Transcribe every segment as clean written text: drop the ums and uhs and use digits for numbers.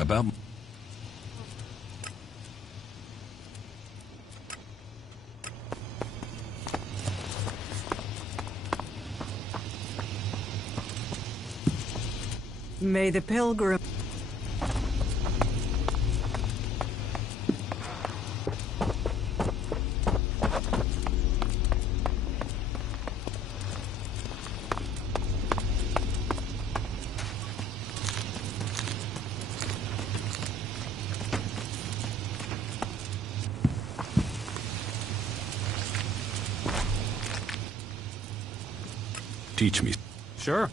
About... May the pilgrim... Teach me. Sure.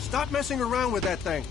Stop messing around with that thing.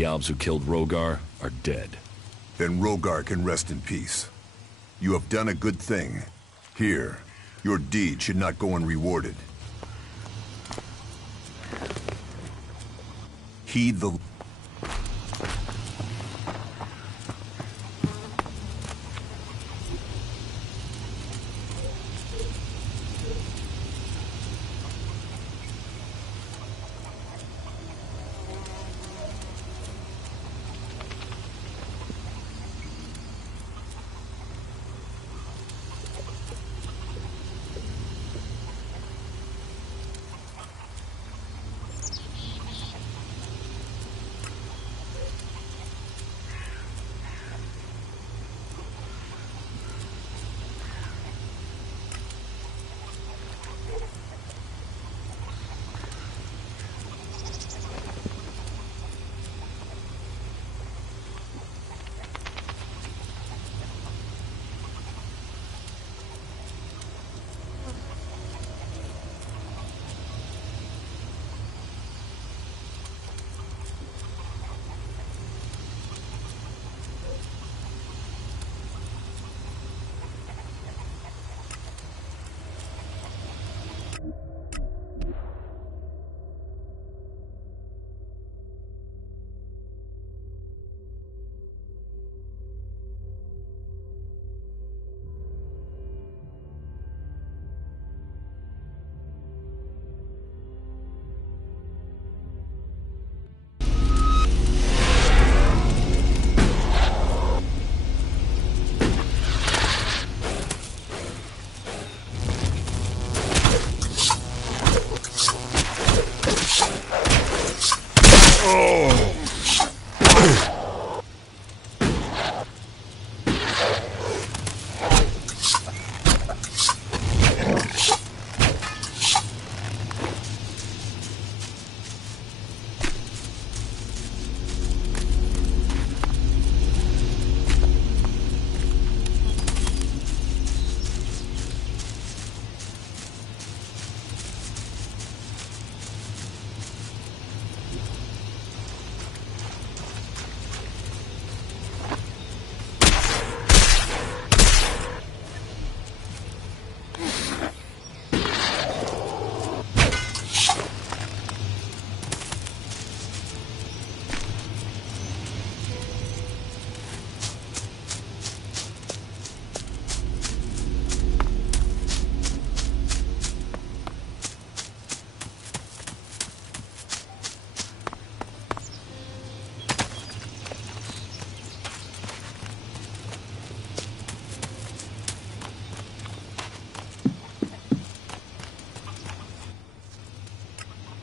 The Albs who killed Rogar are dead. Then Rogar can rest in peace. You have done a good thing. Here, your deed should not go unrewarded. Heed the...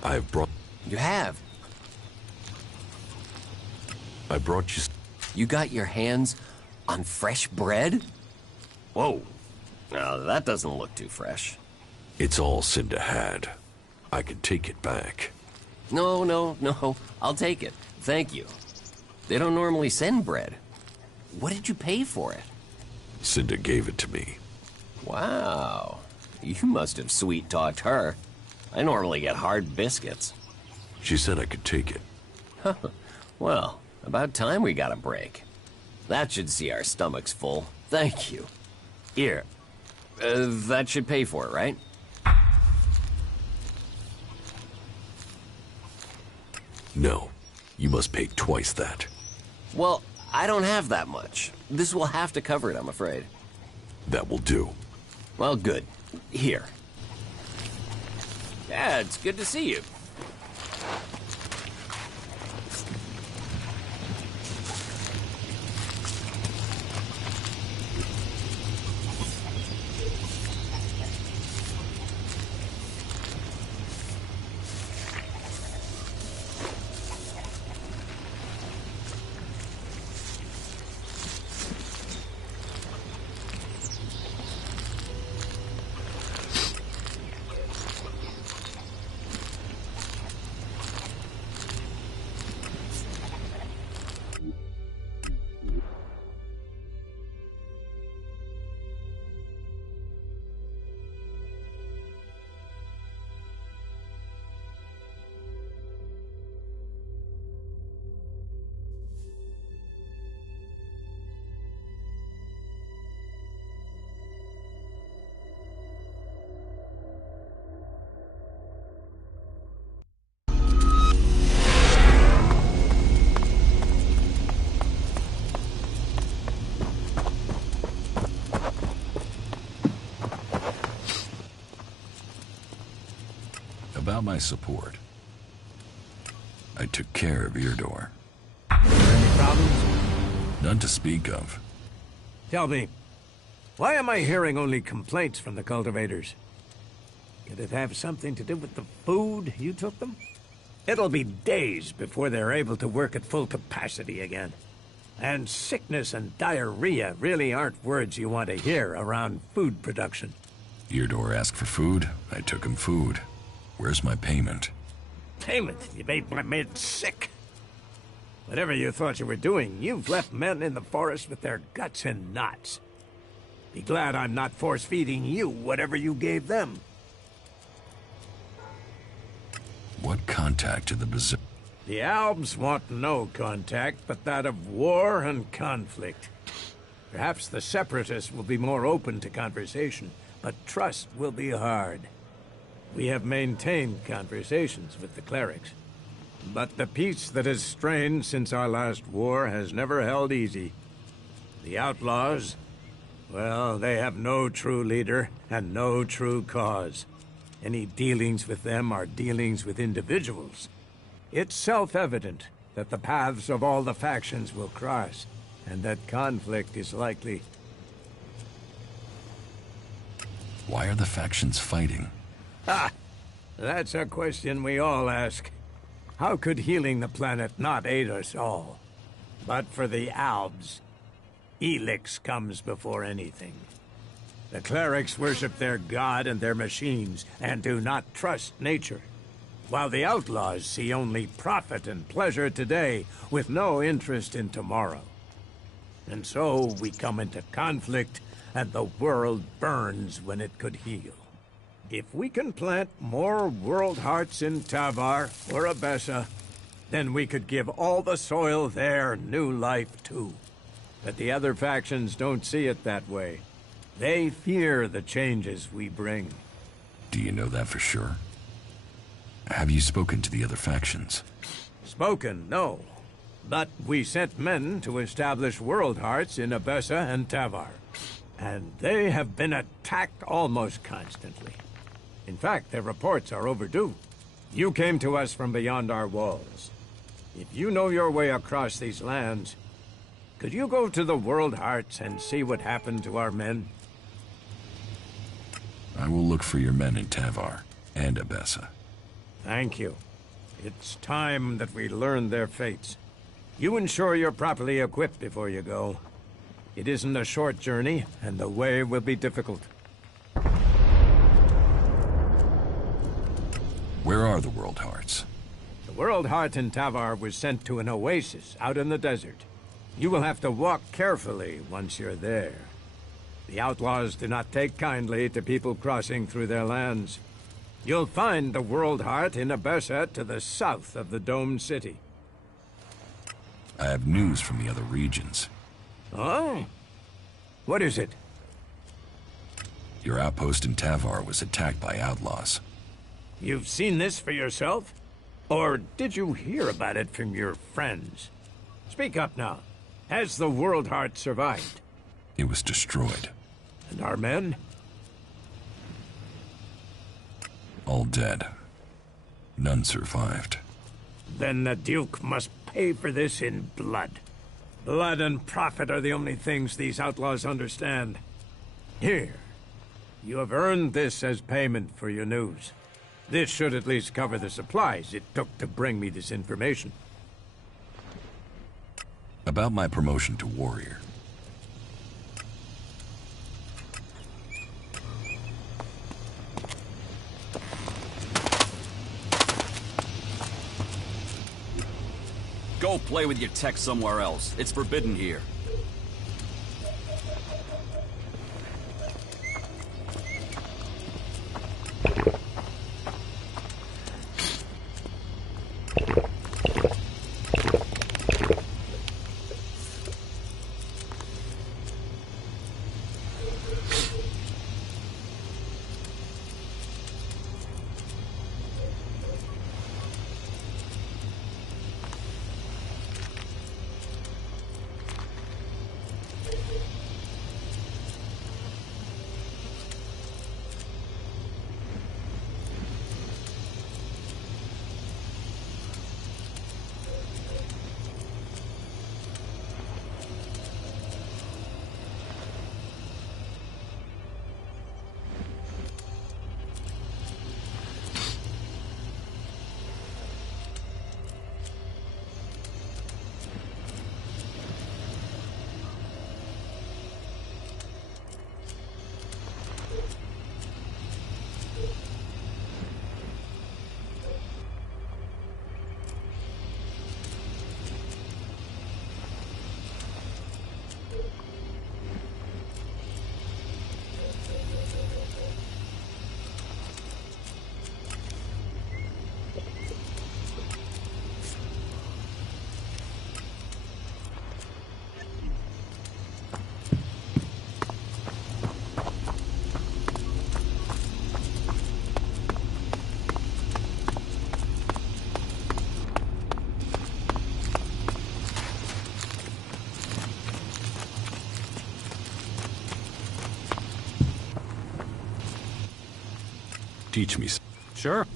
I've brought... You have? I brought you... You got your hands on fresh bread? Whoa. Now, that doesn't look too fresh. It's all Cinda had. I can take it back. No. I'll take it. Thank you. They don't normally send bread. What did you pay for it? Cinda gave it to me. Wow. You must have sweet-talked her. I normally get hard biscuits. She said I could take it. Well, about time we got a break. That should see our stomachs full. Thank you. Here. That should pay for it, right? No. You must pay twice that. Well, I don't have that much. This will have to cover it, I'm afraid. That will do. Well, good. Here. Yeah, it's good to see you. About my support. I took care of Eardor. Any problems? None to speak of. Tell me, why am I hearing only complaints from the cultivators? Could it have something to do with the food you took them? It'll be days before they're able to work at full capacity again. And sickness and diarrhea really aren't words you want to hear around food production. Eardor asked for food. I took him food. Where's my payment? Payment? You made my men sick. Whatever you thought you were doing, you've left men in the forest with their guts in knots. Be glad I'm not force-feeding you whatever you gave them. What contact to the Berserk? The Albs want no contact but that of war and conflict. Perhaps the Separatists will be more open to conversation, but trust will be hard. We have maintained conversations with the clerics, but the peace that has strained since our last war has never held easy. The outlaws, well, they have no true leader and no true cause. Any dealings with them are dealings with individuals. It's self-evident that the paths of all the factions will cross, and that conflict is likely. Why are the factions fighting? Ha! That's a question we all ask. How could healing the planet not aid us all? But for the Albs, Elex comes before anything. The clerics worship their god and their machines, and do not trust nature. While the outlaws see only profit and pleasure today, with no interest in tomorrow. And so we come into conflict, and the world burns when it could heal. If we can plant more world hearts in Tavar or Abessa, then we could give all the soil there new life too. But the other factions don't see it that way. They fear the changes we bring. Do you know that for sure? Have you spoken to the other factions? Spoken, no. But we sent men to establish world hearts in Abessa and Tavar. And they have been attacked almost constantly. In fact, their reports are overdue. You came to us from beyond our walls. If you know your way across these lands, could you go to the World Hearts and see what happened to our men? I will look for your men in Tavar and Abessa. Thank you. It's time that we learn their fates. You ensure you're properly equipped before you go. It isn't a short journey, and the way will be difficult. Where are the World Hearts? The World Heart in Tavar was sent to an oasis out in the desert. You will have to walk carefully once you're there. The outlaws do not take kindly to people crossing through their lands. You'll find the World Heart in Abessa to the south of the domed city. I have news from the other regions. Oh? What is it? Your outpost in Tavar was attacked by outlaws. You've seen this for yourself? Or did you hear about it from your friends? Speak up now. Has the World Heart survived? It was destroyed. And our men? All dead. None survived. Then the Duke must pay for this in blood. Blood and profit are the only things these outlaws understand. Here. You have earned this as payment for your news. This should at least cover the supplies it took to bring me this information. About my promotion to warrior. Go play with your tech somewhere else. It's forbidden here. Teach me. Sure.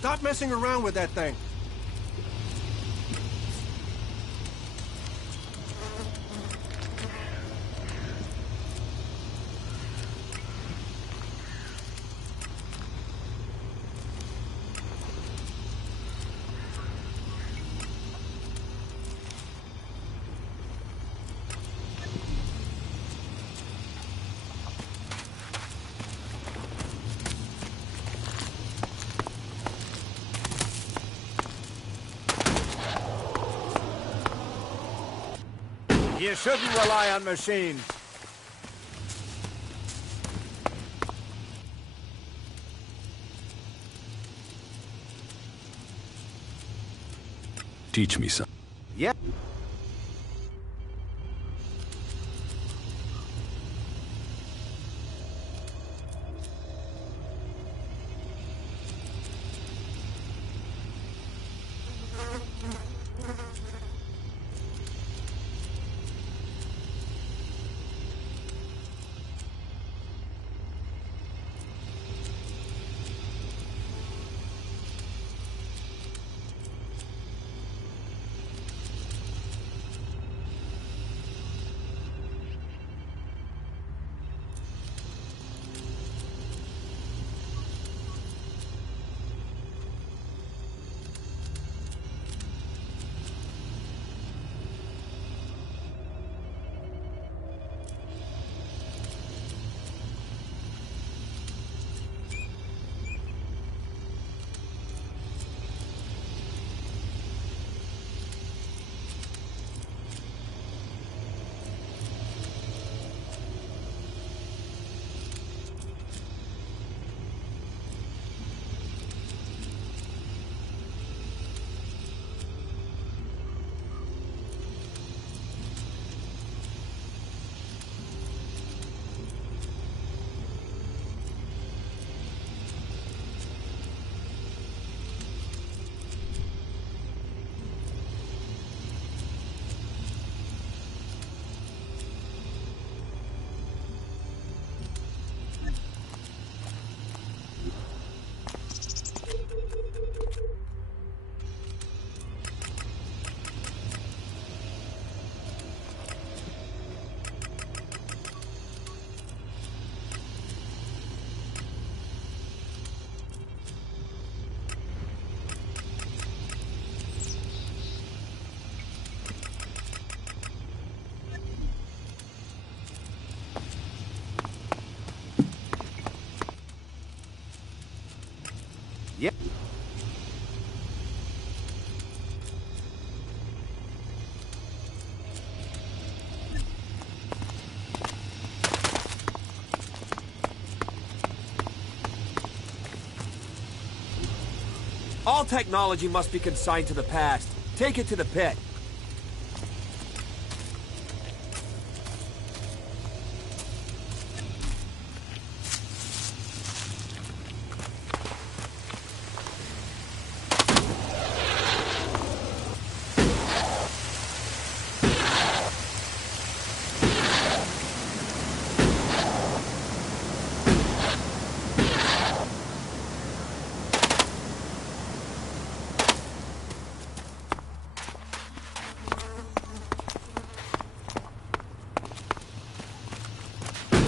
Stop messing around with that thing. You shouldn't rely on machines. Teach me some. Yeah. Yeah. All technology must be consigned to the past. Take it to the pit.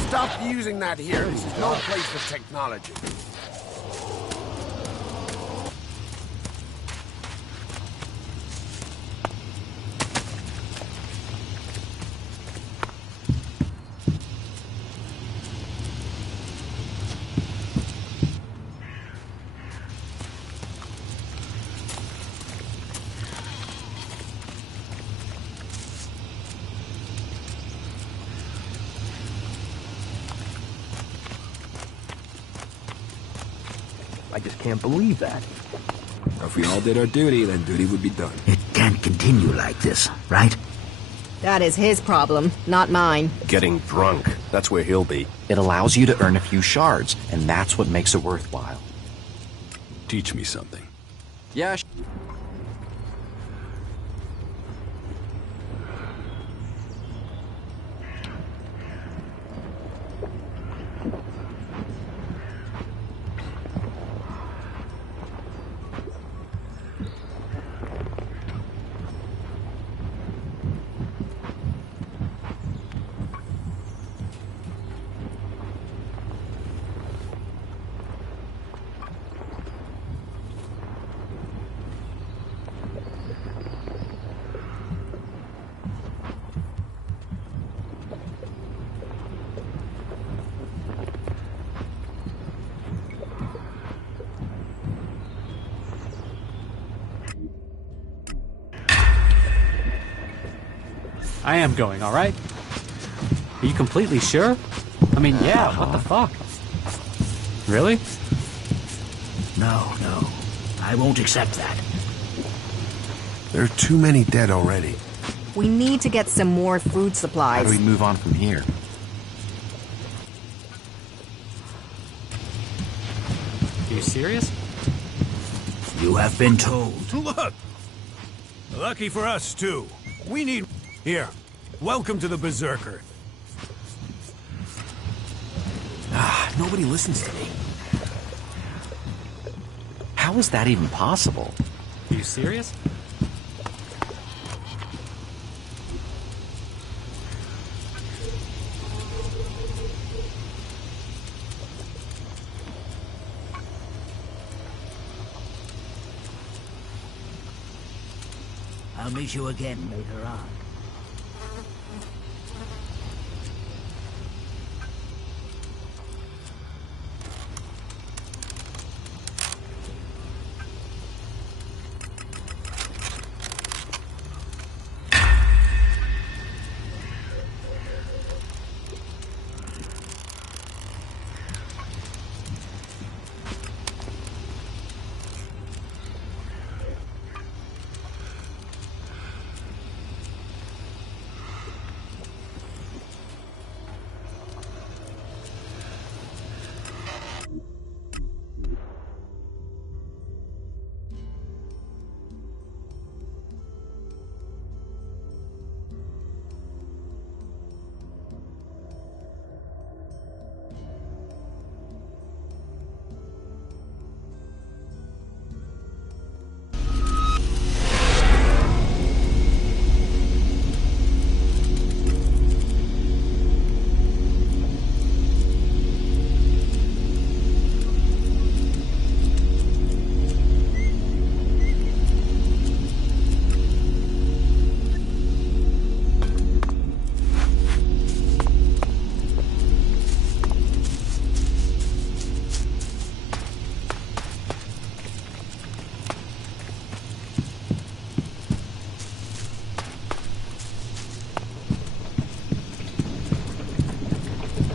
Stop using that here. This is no place for technology. I just can't believe that. If we all did our duty, then duty would be done. It can't continue like this, right? That is his problem, not mine. Getting drunk. That's where he'll be. It allows you to earn a few shards, and that's what makes it worthwhile. Teach me something. Yeah, I am going, all right? Are you completely sure? I mean, yeah, what the fuck? Really? No, no. I won't accept that. There are too many dead already. We need to get some more food supplies. How do we move on from here? Are you serious? You have been told. Look! Lucky for us, too. We need... Here. Welcome to the Berserker. Nobody listens to me. How is that even possible? Are you serious? I'll meet you again later on.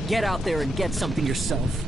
Get out there and get something yourself.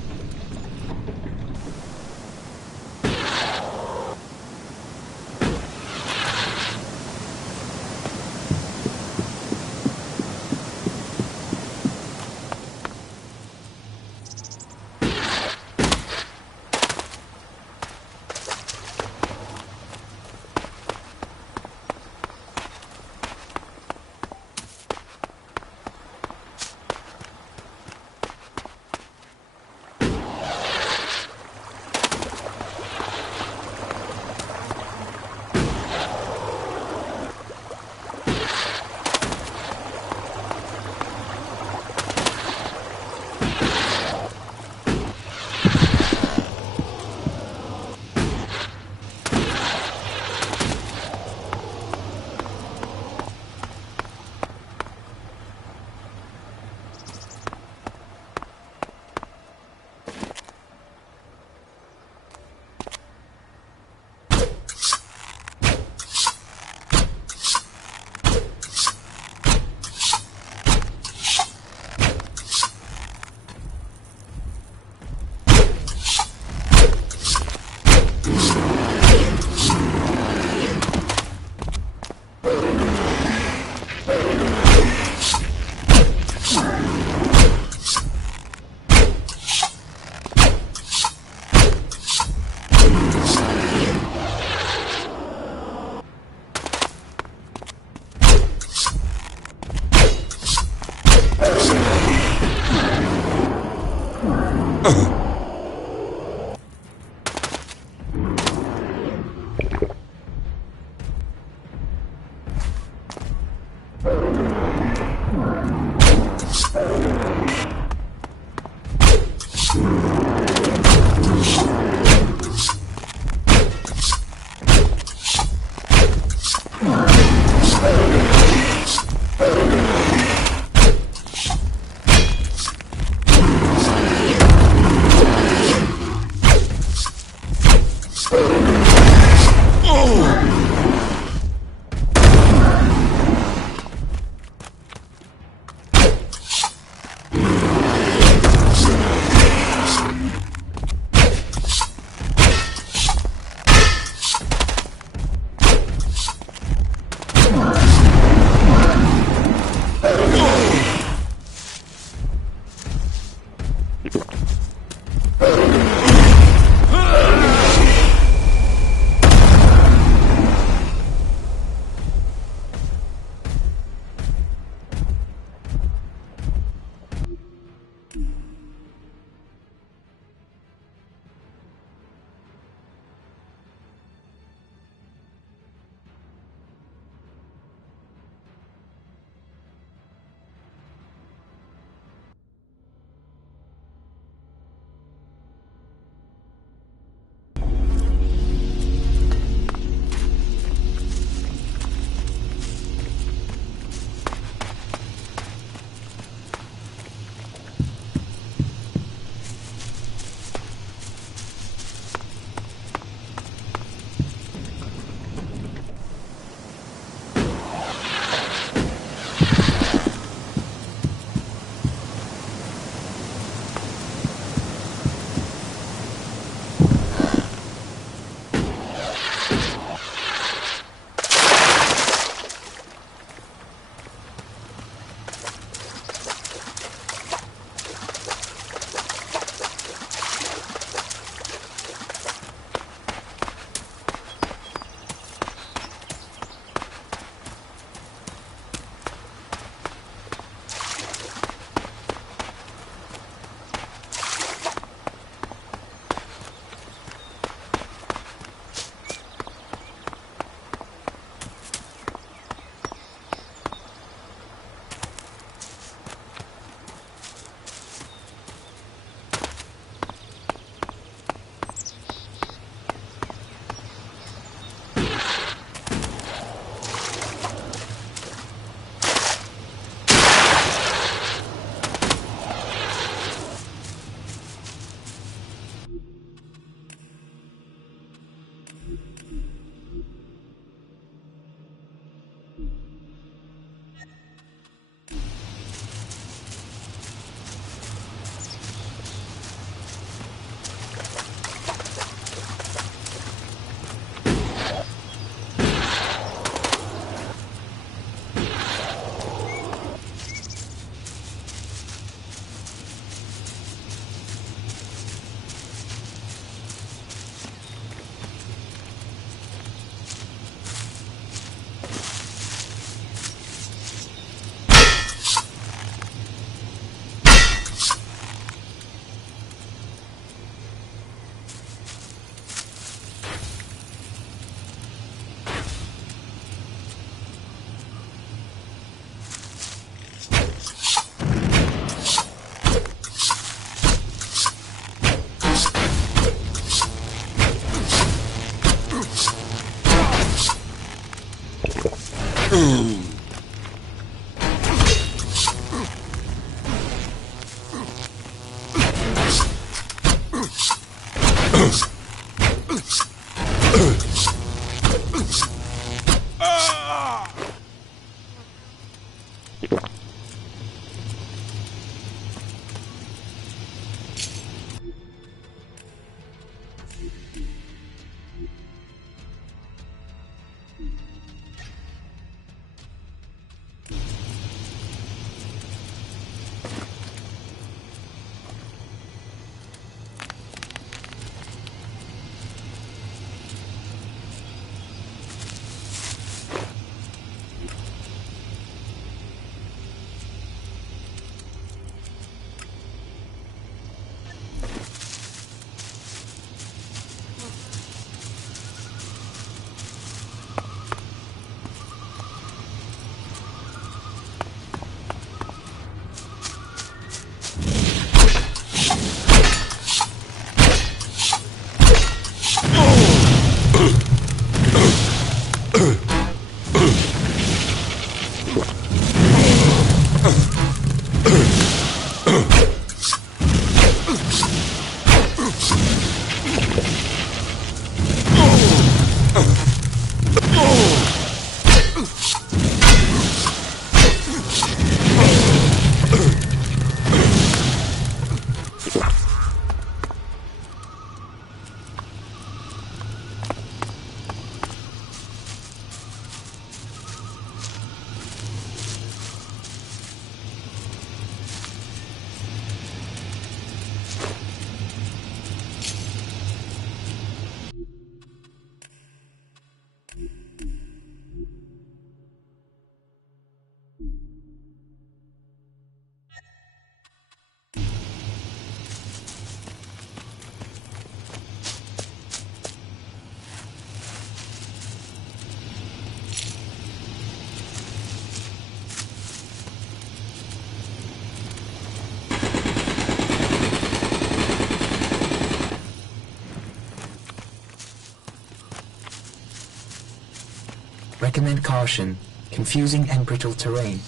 Recommend caution. Confusing and brittle terrain.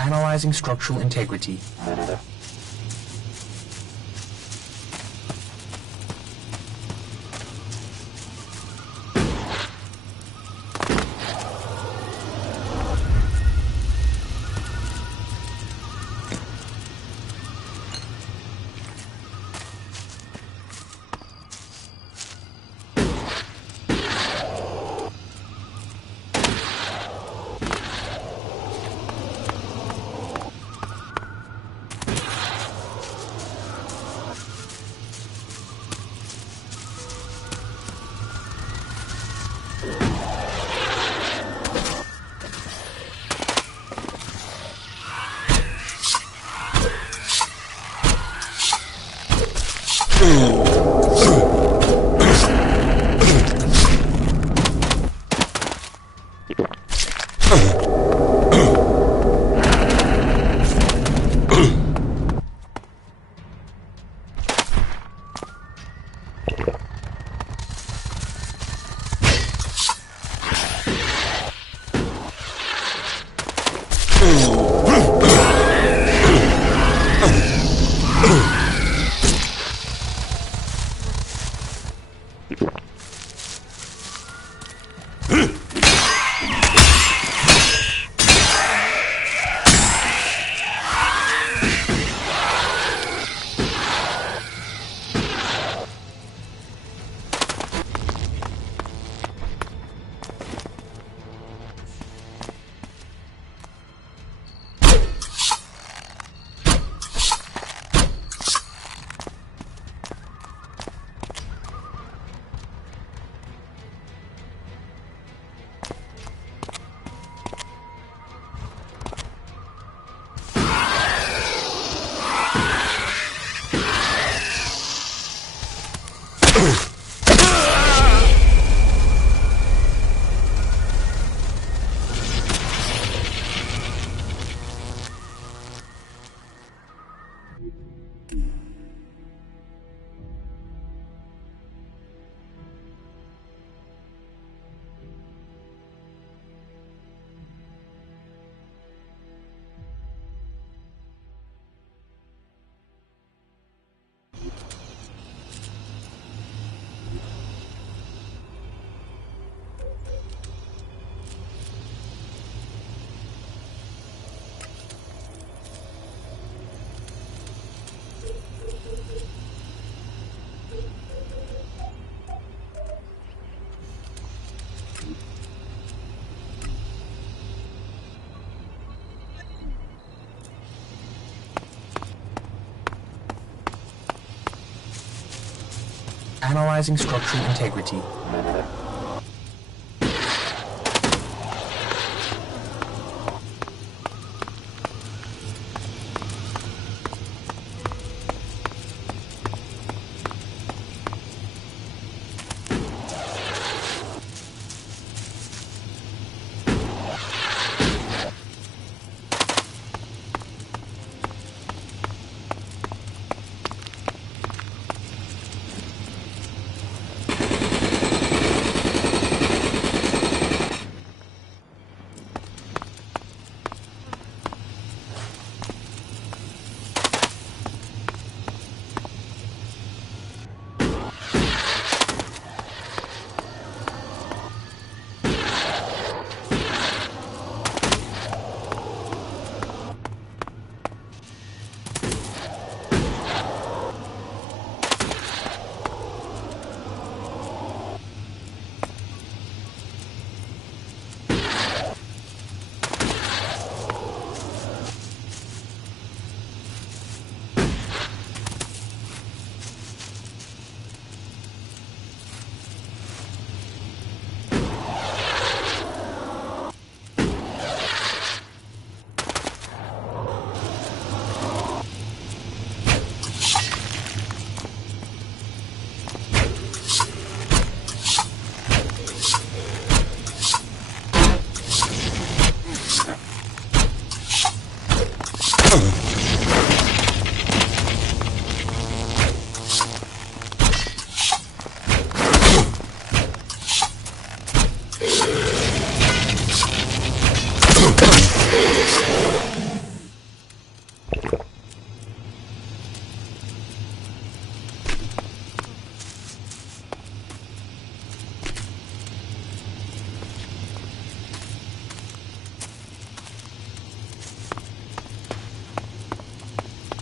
Analyzing structural integrity. Analyzing structural integrity.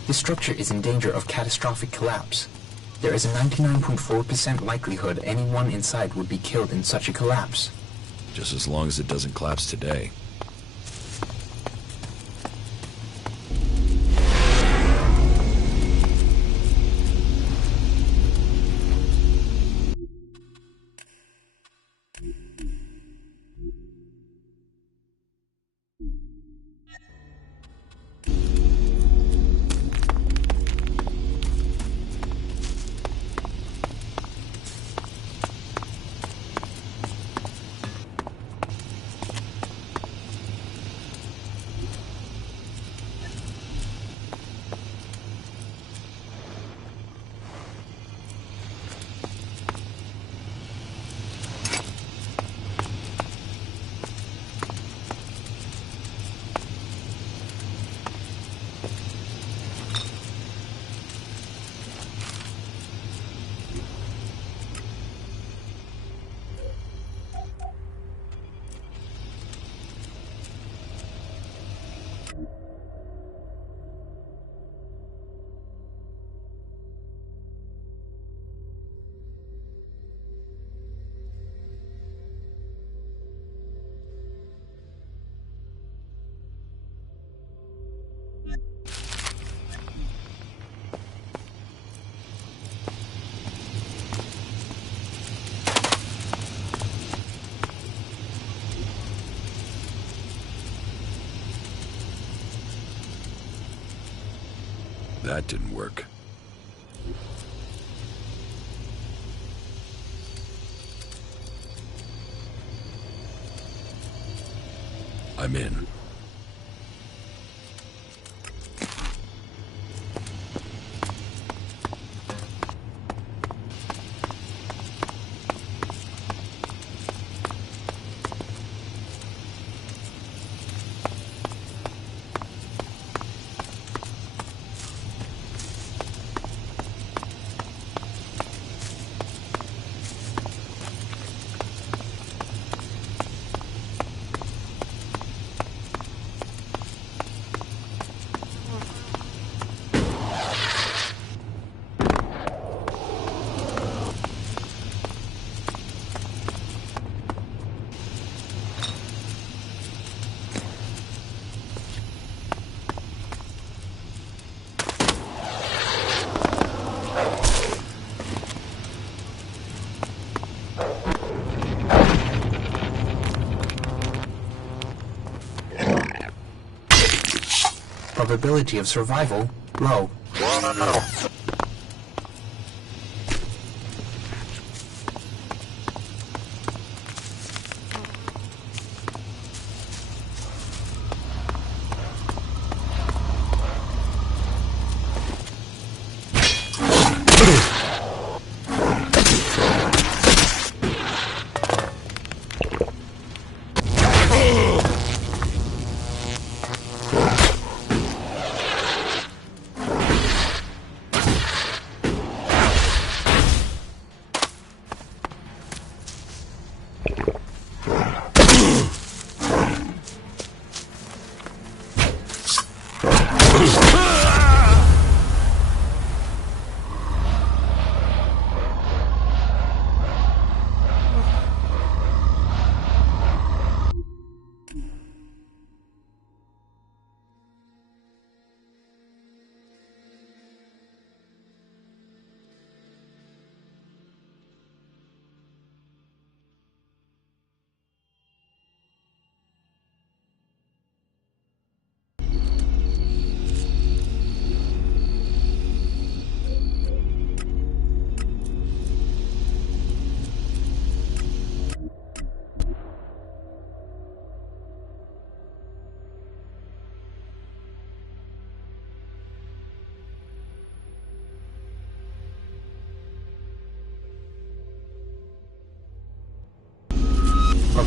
The structure is in danger of catastrophic collapse. There is a 99.4% likelihood anyone inside would be killed in such a collapse. Just as long as it doesn't collapse today. That didn't work. I'm in. Probability of survival, low.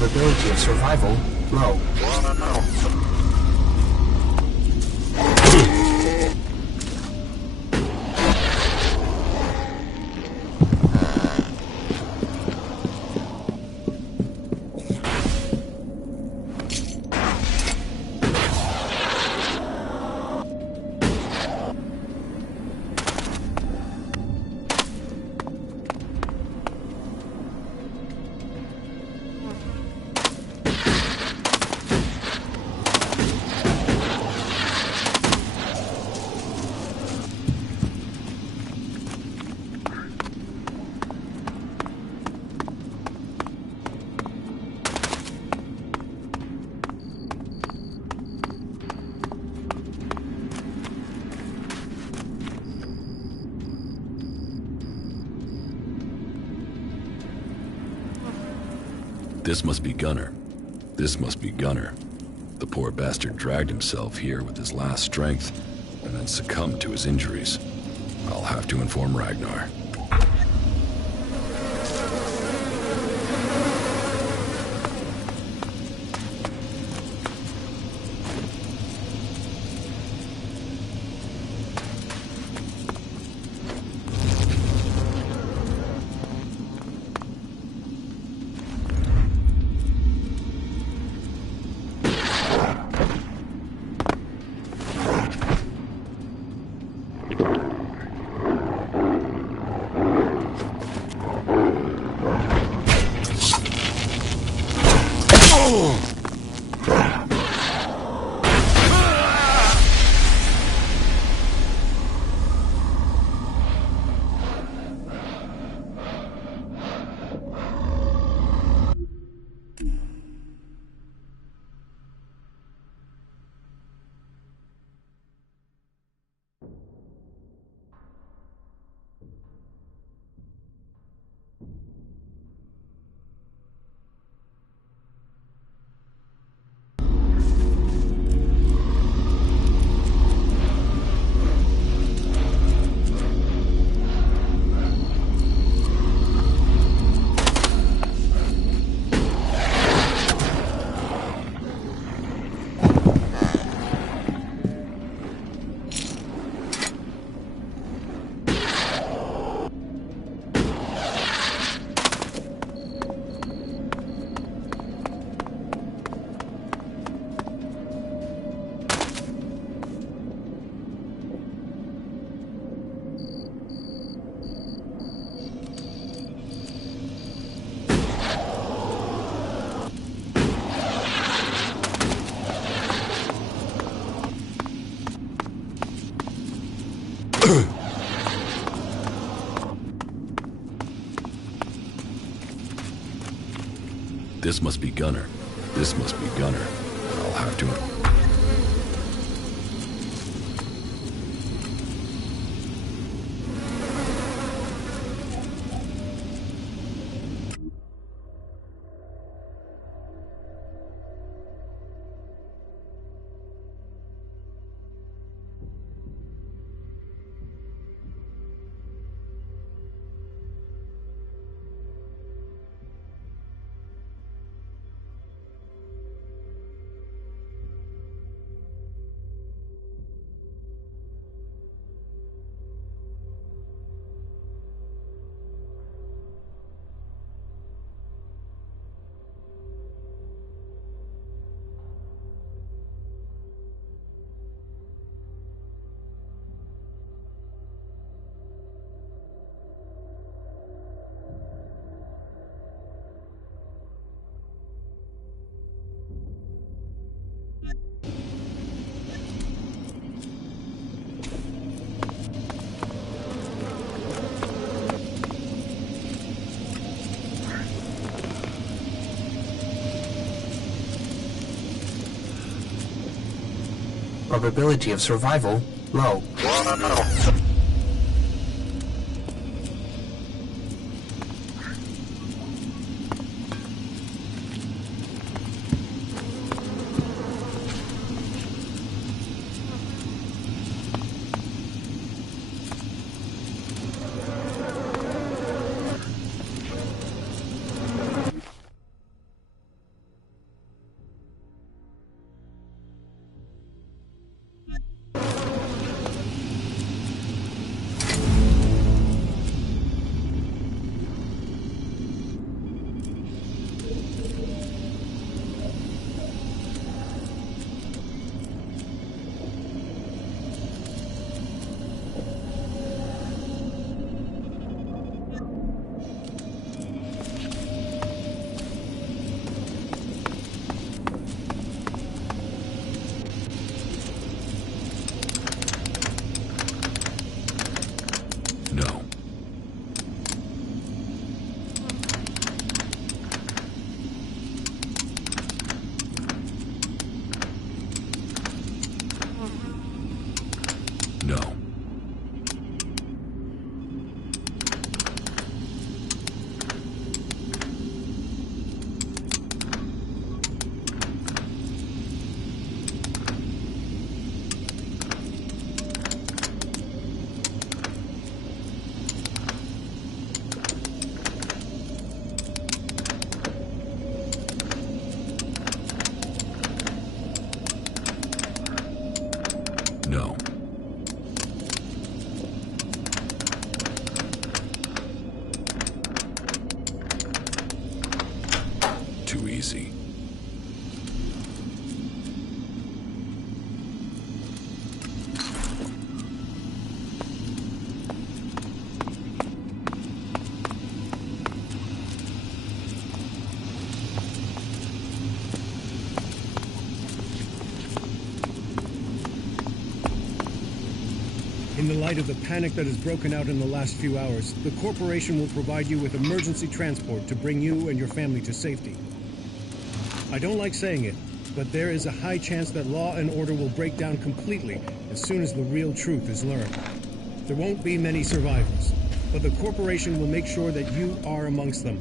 Probability of survival low. This must be Gunner. This must be Gunner. The poor bastard dragged himself here with his last strength, and then succumbed to his injuries. I'll have to inform Ragnar. This must be Gunner. This must be Gunner. I'll have to... Probability of survival low. No. Too easy. In the light of the panic that has broken out in the last few hours, the corporation will provide you with emergency transport to bring you and your family to safety. I don't like saying it, but there is a high chance that law and order will break down completely as soon as the real truth is learned. There won't be many survivors, but the corporation will make sure that you are amongst them.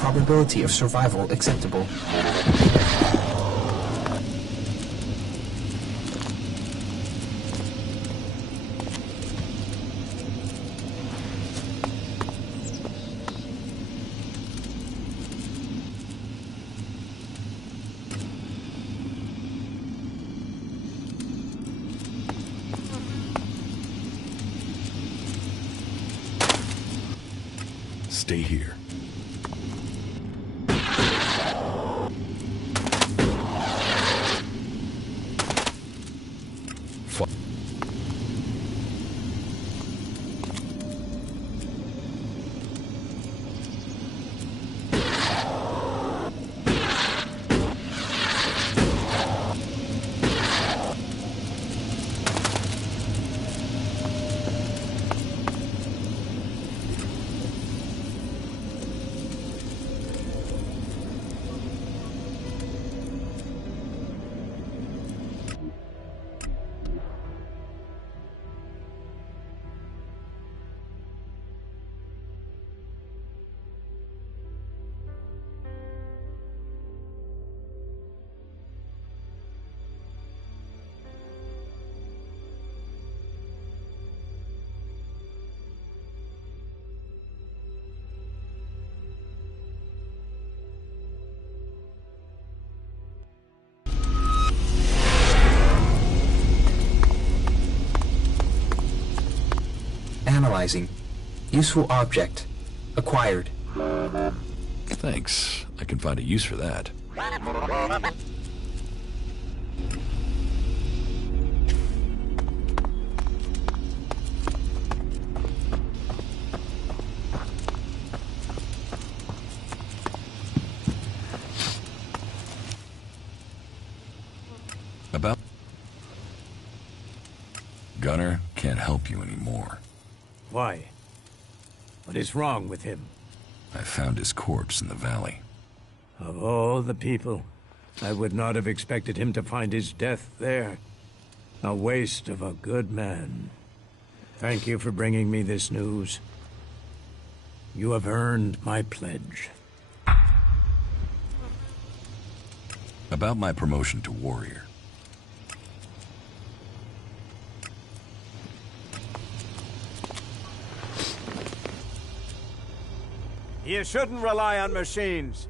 Probability of survival acceptable. Stay here. Analyzing. Useful object. Acquired. Thanks. I can find a use for that. About... Gunner can't help you anymore. Why? What is wrong with him? I found his corpse in the valley. Of all the people, I would not have expected him to find his death there. A waste of a good man. Thank you for bringing me this news. You have earned my pledge. About my promotion to warrior. You shouldn't rely on machines.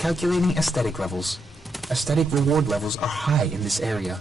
Calculating aesthetic levels. Aesthetic reward levels are high in this area.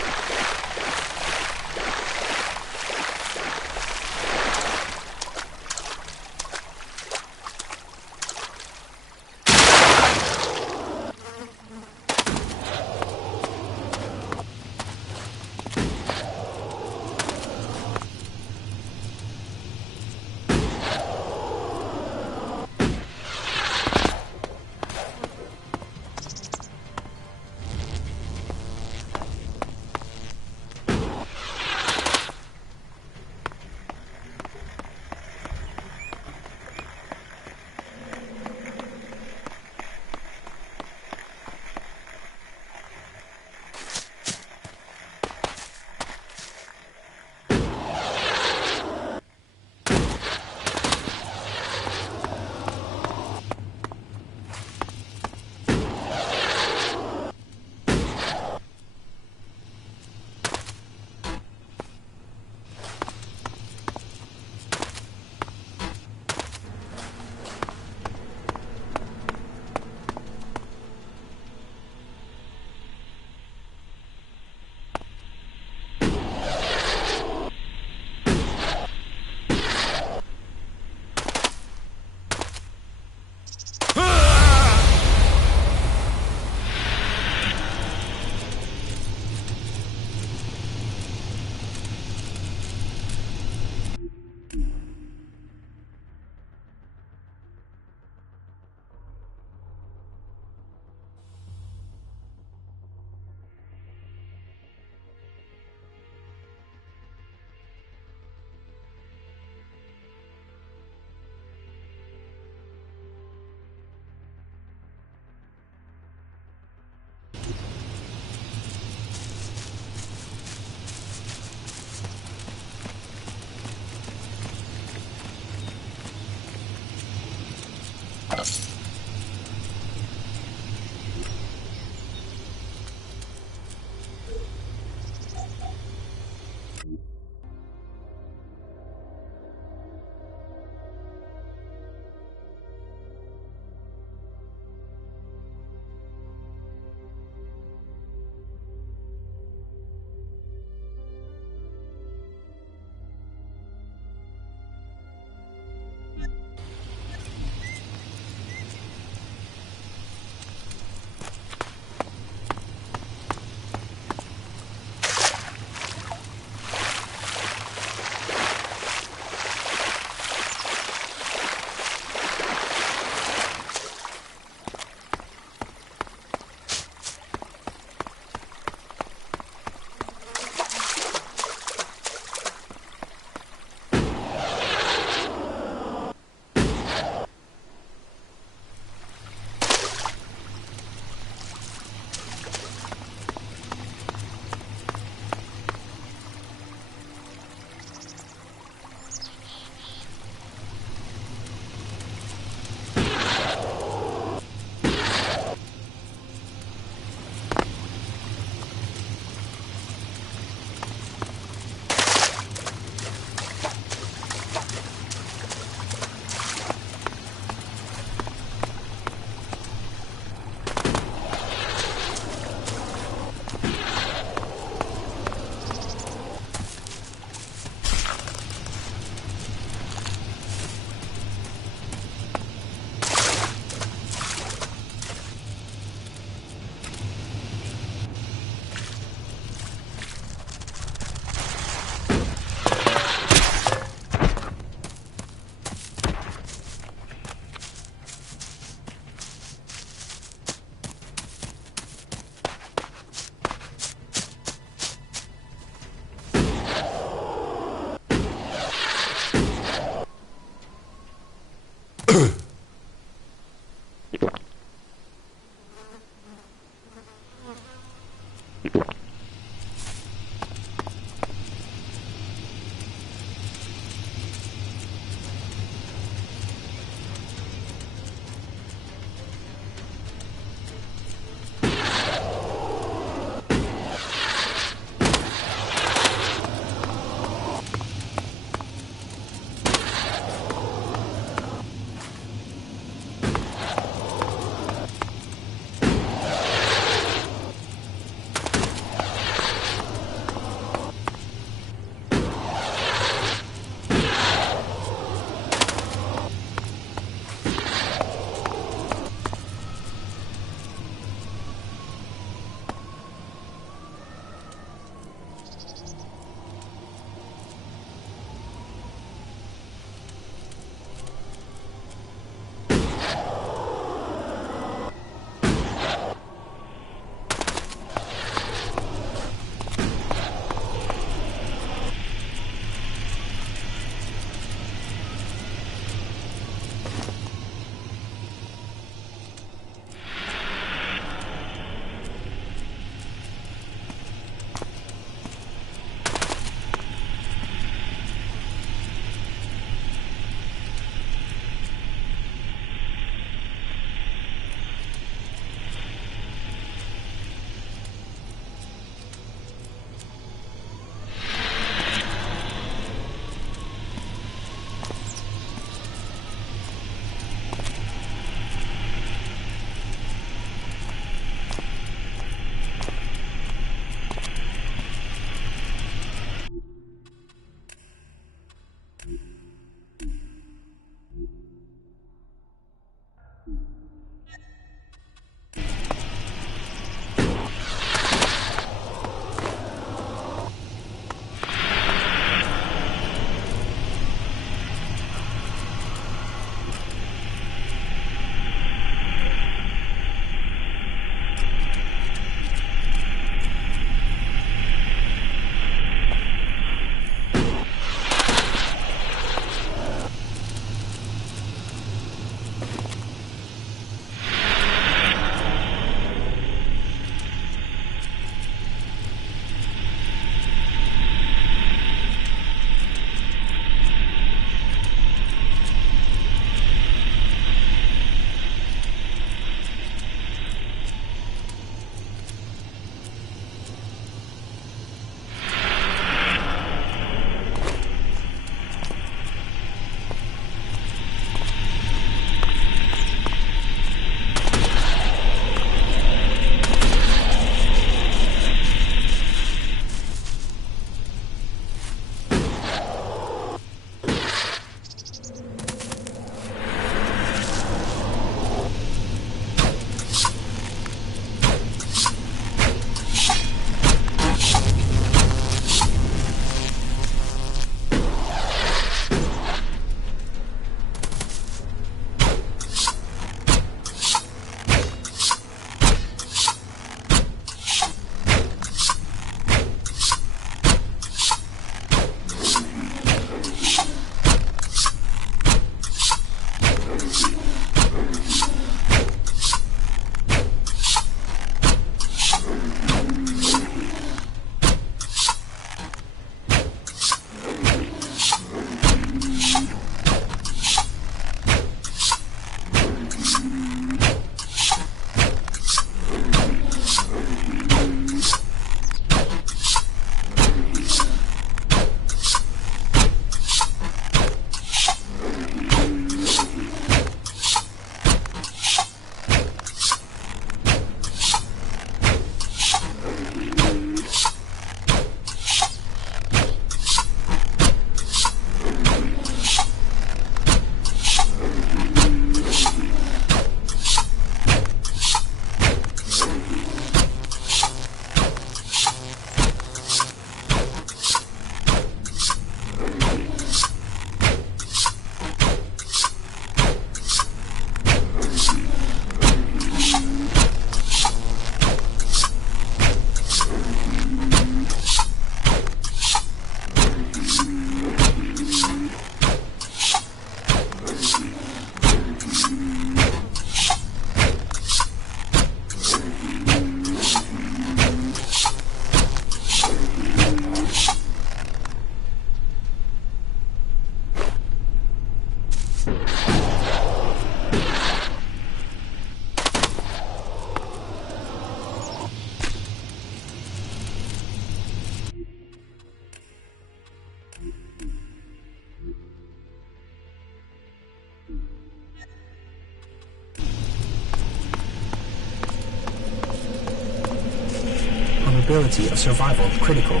Probability of survival critical.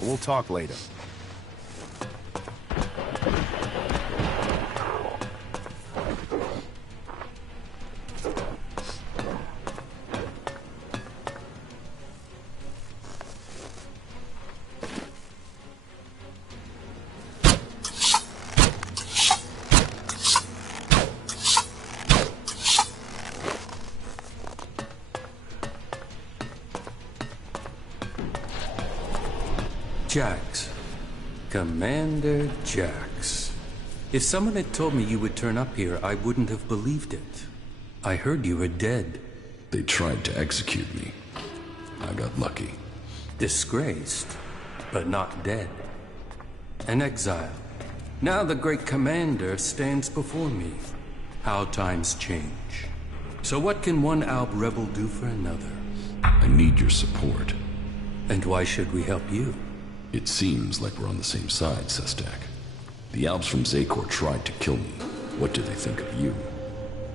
We'll talk later. Jax. Commander Jax. If someone had told me you would turn up here, I wouldn't have believed it. I heard you were dead. They tried to execute me. I got lucky. Disgraced, but not dead. An exile. Now the great commander stands before me. How times change. So what can one Alb rebel do for another? I need your support. And why should we help you? It seems like we're on the same side, Sestak. The Alps from Zakor tried to kill me. What do they think of you?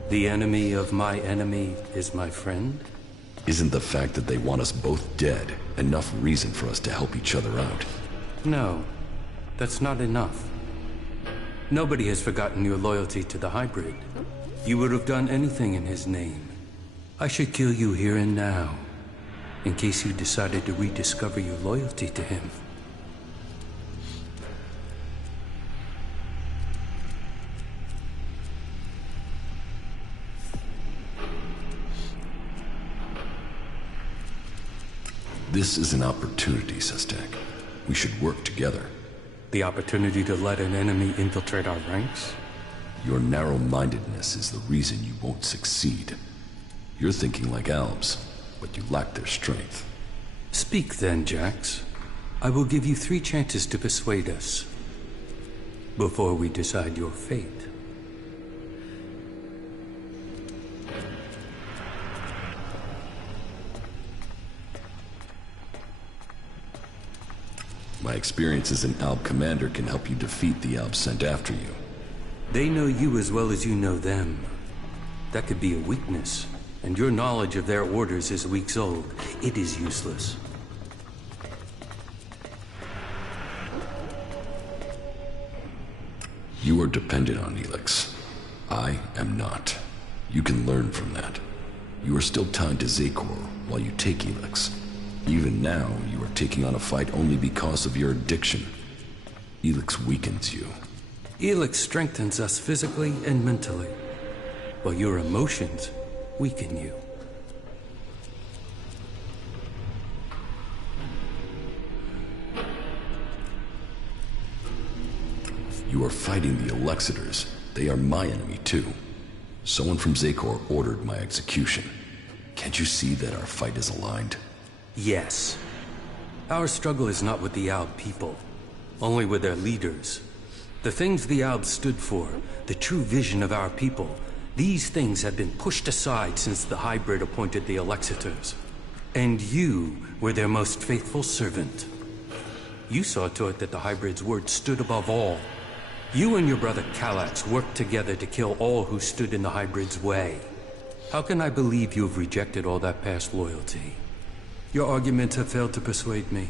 The enemy of my enemy is my friend? Isn't the fact that they want us both dead enough reason for us to help each other out? No, that's not enough. Nobody has forgotten your loyalty to the hybrid. You would have done anything in his name. I should kill you here and now, in case you decided to rediscover your loyalty to him. This is an opportunity, Sestak. We should work together. The opportunity to let an enemy infiltrate our ranks? Your narrow-mindedness is the reason you won't succeed. You're thinking like Albs, but you lack their strength. Speak then, Jax. I will give you 3 chances to persuade us, before we decide your fate. My experience as an Alb commander can help you defeat the Albs sent after you. They know you as well as you know them. That could be a weakness, and your knowledge of their orders is weeks old. It is useless. You are dependent on Elex. I am not. You can learn from that. You are still tied to Zakor while you take Elex. Even now, you are taking on a fight only because of your addiction. Elex weakens you. Elex strengthens us physically and mentally, while your emotions weaken you. You are fighting the Alexiters. They are my enemy too. Someone from Zakor ordered my execution. Can't you see that our fight is aligned? Yes. Our struggle is not with the Alb people, only with their leaders. The things the Albs stood for, the true vision of our people, these things have been pushed aside since the hybrid appointed the Alexiters. And you were their most faithful servant. You saw to it that the hybrid's word stood above all. You and your brother Kallax worked together to kill all who stood in the hybrid's way. How can I believe you have rejected all that past loyalty? Your arguments have failed to persuade me,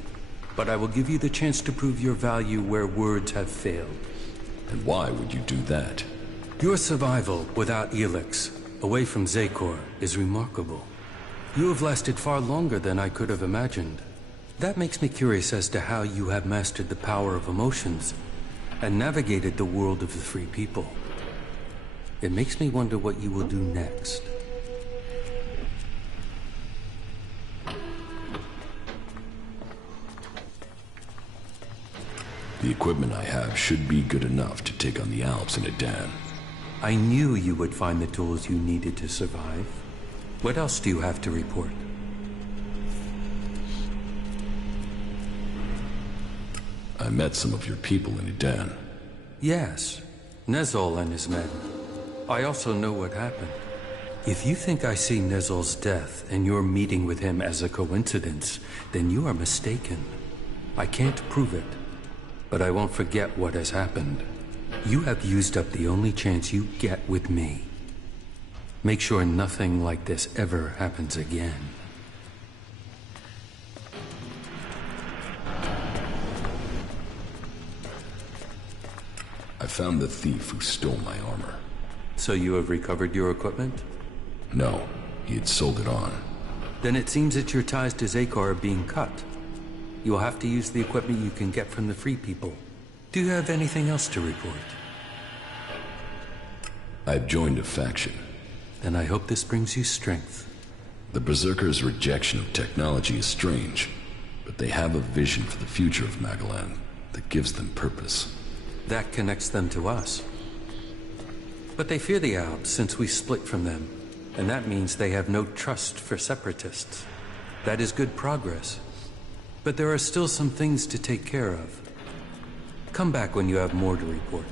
but I will give you the chance to prove your value where words have failed. And why would you do that? Your survival without Elex, away from Zakor, is remarkable. You have lasted far longer than I could have imagined. That makes me curious as to how you have mastered the power of emotions and navigated the world of the free people. It makes me wonder what you will do next. The equipment I have should be good enough to take on the Alps in Adan. I knew you would find the tools you needed to survive. What else do you have to report? I met some of your people in Adan. Yes, Nezol and his men. I also know what happened. If you think I see Nezol's death and your meeting with him as a coincidence, then you are mistaken. I can't prove it, but I won't forget what has happened. You have used up the only chance you get with me. Make sure nothing like this ever happens again. I found the thief who stole my armor. So you have recovered your equipment? No, he had sold it on. Then it seems that your ties to Zakor are being cut. You will have to use the equipment you can get from the Free People. Do you have anything else to report? I've joined a faction. Then I hope this brings you strength. The Berserkers' rejection of technology is strange, but they have a vision for the future of Magalan that gives them purpose. That connects them to us. But they fear the Alps since we split from them, and that means they have no trust for separatists. That is good progress. But there are still some things to take care of. Come back when you have more to report.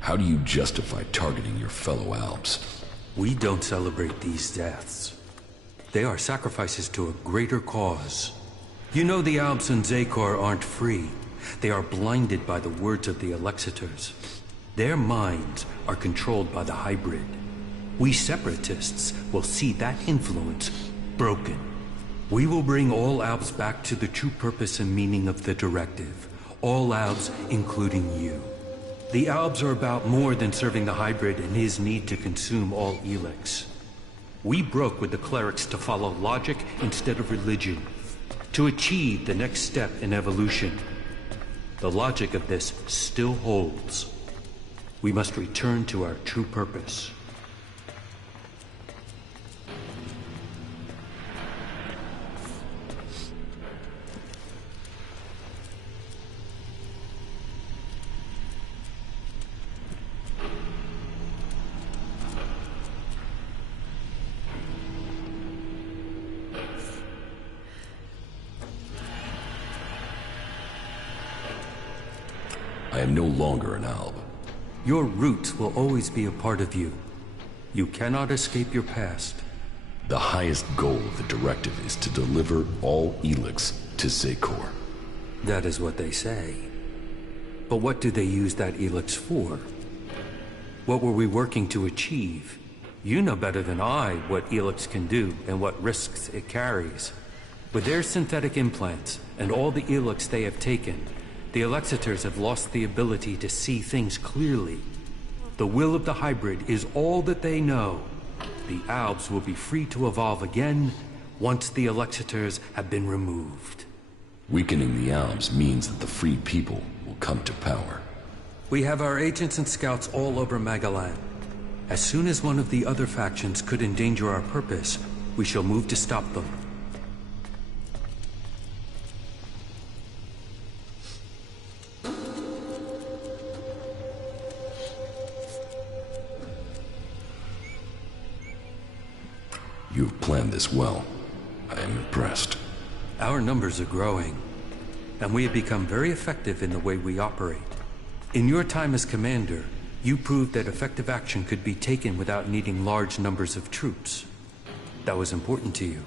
How do you justify targeting your fellow Alps? We don't celebrate these deaths. They are sacrifices to a greater cause. You know the Alps and Zakor aren't free. They are blinded by the words of the Alexiters. Their minds are controlled by the hybrid. We separatists will see that influence broken. We will bring all Alps back to the true purpose and meaning of the directive. All Alps, including you. The Alps are about more than serving the hybrid and his need to consume all Elex. We broke with the clerics to follow logic instead of religion, to achieve the next step in evolution. The logic of this still holds. We must return to our true purpose. I am no longer an Alb. Your roots will always be a part of you. You cannot escape your past. The highest goal of the directive is to deliver all Elex to Zakor. That is what they say. But what do they use that Elex for? What were we working to achieve? You know better than I what Elex can do and what risks it carries. With their synthetic implants and all the Elex they have taken, the Alexiters have lost the ability to see things clearly. The will of the hybrid is all that they know. The Albs will be free to evolve again once the Alexiters have been removed. Weakening the Albs means that the free people will come to power. We have our agents and scouts all over Magalan. As soon as one of the other factions could endanger our purpose, we shall move to stop them. You've planned this well. I am impressed. Our numbers are growing, and we have become very effective in the way we operate. In your time as commander, you proved that effective action could be taken without needing large numbers of troops. That was important to you.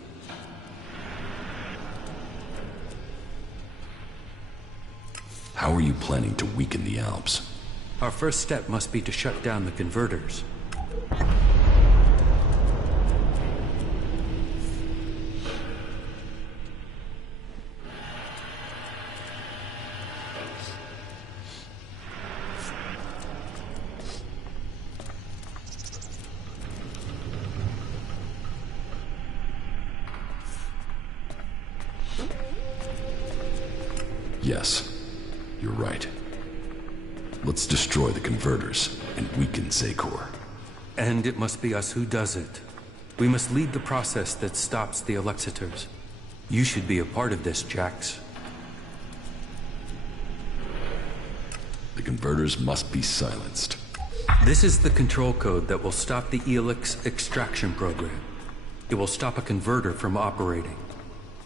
How are you planning to weaken the Alps? Our first step must be to shut down the converters. Yes, you're right. Let's destroy the converters and weaken Zakor. And it must be us who does it. We must lead the process that stops the Alexiters. You should be a part of this, Jax. The converters must be silenced. This is the control code that will stop the Elex extraction program. It will stop a converter from operating.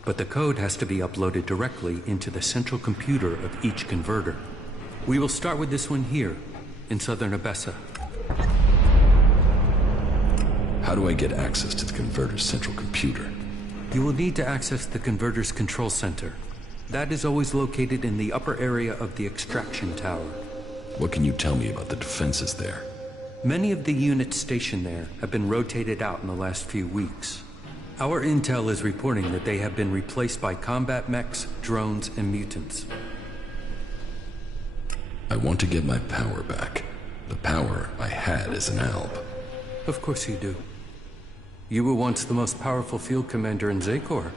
But the code has to be uploaded directly into the central computer of each converter. We will start with this one here, in southern Abessa. How do I get access to the converter's central computer? You will need to access the converter's control center. That is always located in the upper area of the extraction tower. What can you tell me about the defenses there? Many of the units stationed there have been rotated out in the last few weeks. Our intel is reporting that they have been replaced by combat mechs, drones, and mutants. I want to get my power back. The power I had as an Alb. Of course you do. You were once the most powerful field commander in Zakor.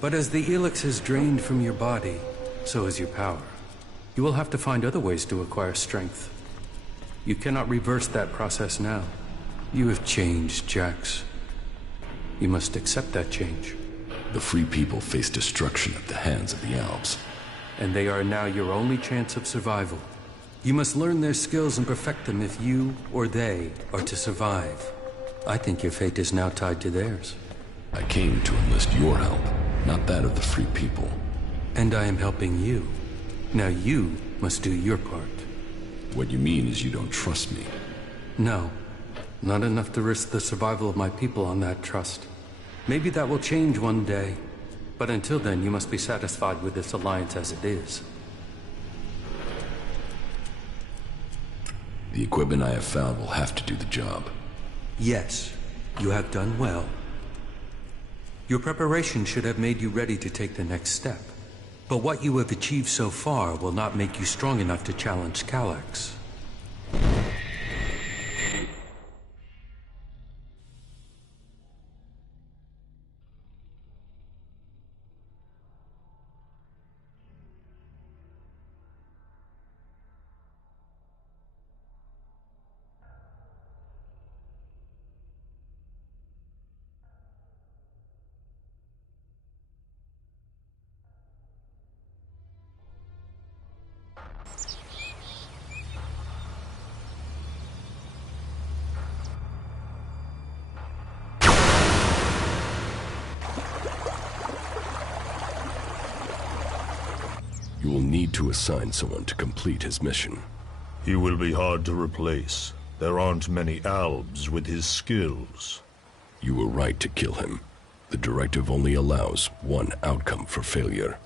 But as the Elex is drained from your body, so is your power. You will have to find other ways to acquire strength. You cannot reverse that process now. You have changed, Jax. You must accept that change. The Free People face destruction at the hands of the Albs. And they are now your only chance of survival. You must learn their skills and perfect them if you or they are to survive. I think your fate is now tied to theirs. I came to enlist your help, not that of the Free People. And I am helping you. Now you must do your part. What you mean is you don't trust me? No. Not enough to risk the survival of my people on that trust. Maybe that will change one day. But until then, you must be satisfied with this alliance as it is. The equipment I have found will have to do the job. Yes, you have done well. Your preparation should have made you ready to take the next step. But what you have achieved so far will not make you strong enough to challenge Elex. You will need to assign someone to complete his mission. He will be hard to replace. There aren't many Albs with his skills. You were right to kill him. The directive only allows one outcome for failure.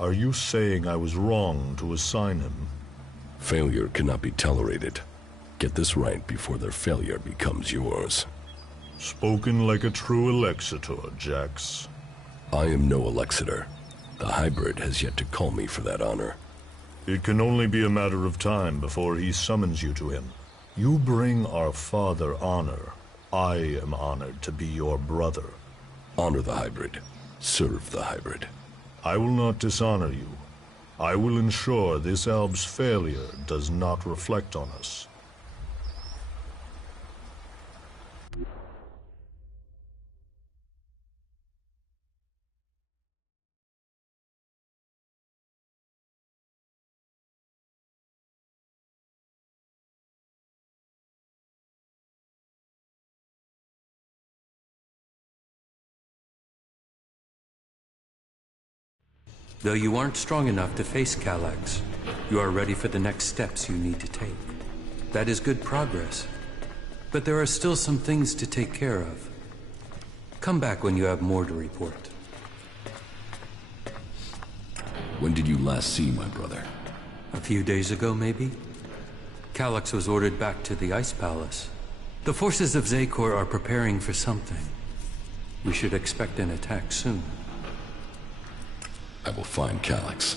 Are you saying I was wrong to assign him? Failure cannot be tolerated. Get this right before their failure becomes yours. Spoken like a true Alexitor, Jax. I am no Alexitor. The hybrid has yet to call me for that honor. It can only be a matter of time before he summons you to him. You bring our father honor. I am honored to be your brother. Honor the hybrid. Serve the hybrid. I will not dishonor you. I will ensure this Alb's failure does not reflect on us. Though you aren't strong enough to face Elex, you are ready for the next steps you need to take. That is good progress. But there are still some things to take care of. Come back when you have more to report. When did you last see my brother? A few days ago, maybe? Elex was ordered back to the Ice Palace. The forces of Zakor are preparing for something. We should expect an attack soon. I will find Elex.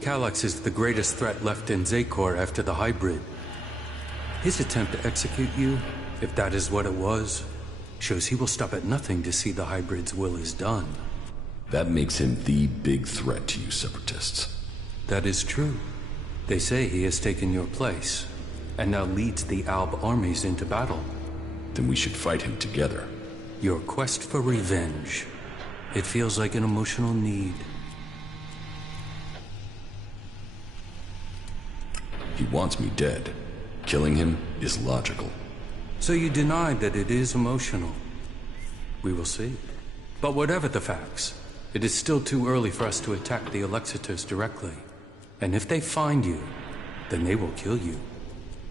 Elex is the greatest threat left in Zakor after the hybrid. His attempt to execute you, if that is what it was, shows he will stop at nothing to see the hybrid's will is done. That makes him the big threat to you separatists. That is true. They say he has taken your place, and now leads the Alb armies into battle. Then we should fight him together. Your quest for revenge. It feels like an emotional need. He wants me dead. Killing him is logical. So you deny that it is emotional? We will see. But whatever the facts, it is still too early for us to attack the Alexitors directly. And if they find you, then they will kill you.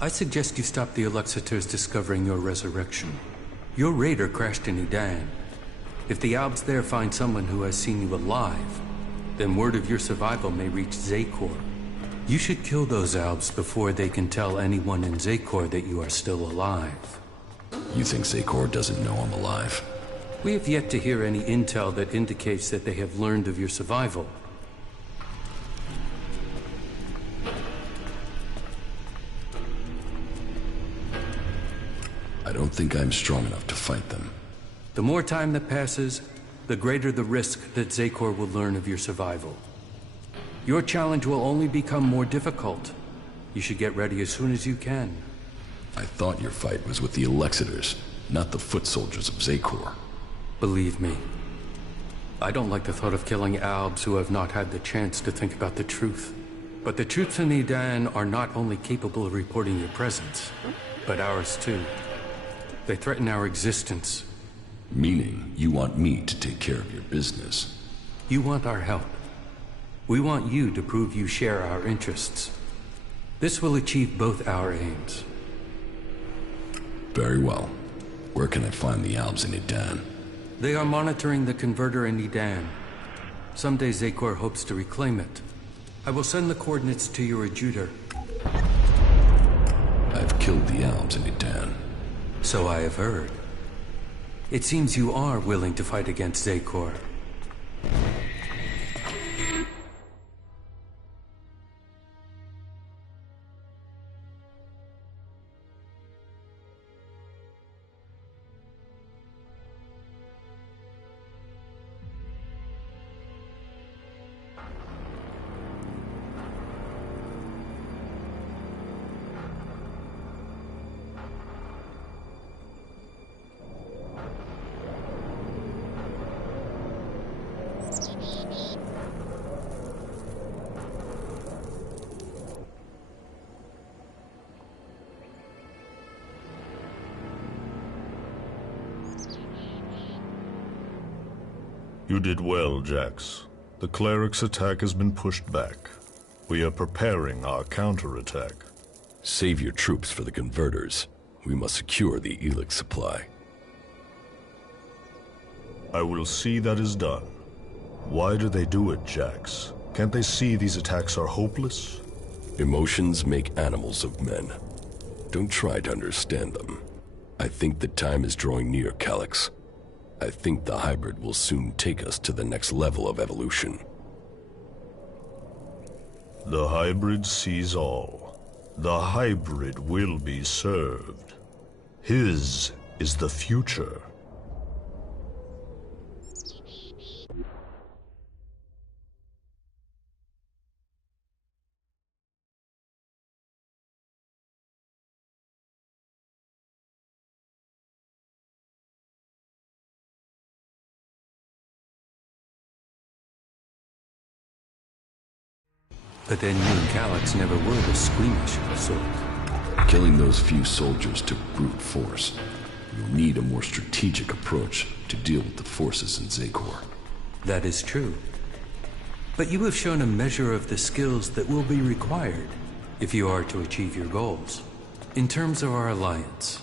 I suggest you stop the Alexitors discovering your resurrection. Your raider crashed in Edan. If the Albs there find someone who has seen you alive, then word of your survival may reach Zakor. You should kill those Albs before they can tell anyone in Zakor that you are still alive. You think Zakor doesn't know I'm alive? We have yet to hear any intel that indicates that they have learned of your survival. I don't think I'm strong enough to fight them. The more time that passes, the greater the risk that Zakor will learn of your survival. Your challenge will only become more difficult. You should get ready as soon as you can. I thought your fight was with the Alexiters, not the foot soldiers of Zakor. Believe me, I don't like the thought of killing Albs who have not had the chance to think about the truth. But the troops in Edan are not only capable of reporting your presence, but ours too. They threaten our existence. Meaning, you want me to take care of your business? You want our help. We want you to prove you share our interests. This will achieve both our aims. Very well. Where can I find the Albs in Edan? They are monitoring the converter in Edan. Someday Zakor hopes to reclaim it. I will send the coordinates to your adjutor. I've killed the Albs in Edan. So I have heard. It seems you are willing to fight against Zakor. You did well, Jax. The cleric's attack has been pushed back. We are preparing our counterattack. Save your troops for the converters. We must secure the Elex supply. I will see that is done. Why do they do it, Jax? Can't they see these attacks are hopeless? Emotions make animals of men. Don't try to understand them. I think the time is drawing near, Calyx. I think the hybrid will soon take us to the next level of evolution. The hybrid sees all. The hybrid will be served. His is the future. But then you and Calyx never were the squeamish sort. Killing those few soldiers took brute force. You'll need a more strategic approach to deal with the forces in Zakor. That is true. But you have shown a measure of the skills that will be required if you are to achieve your goals. In terms of our alliance,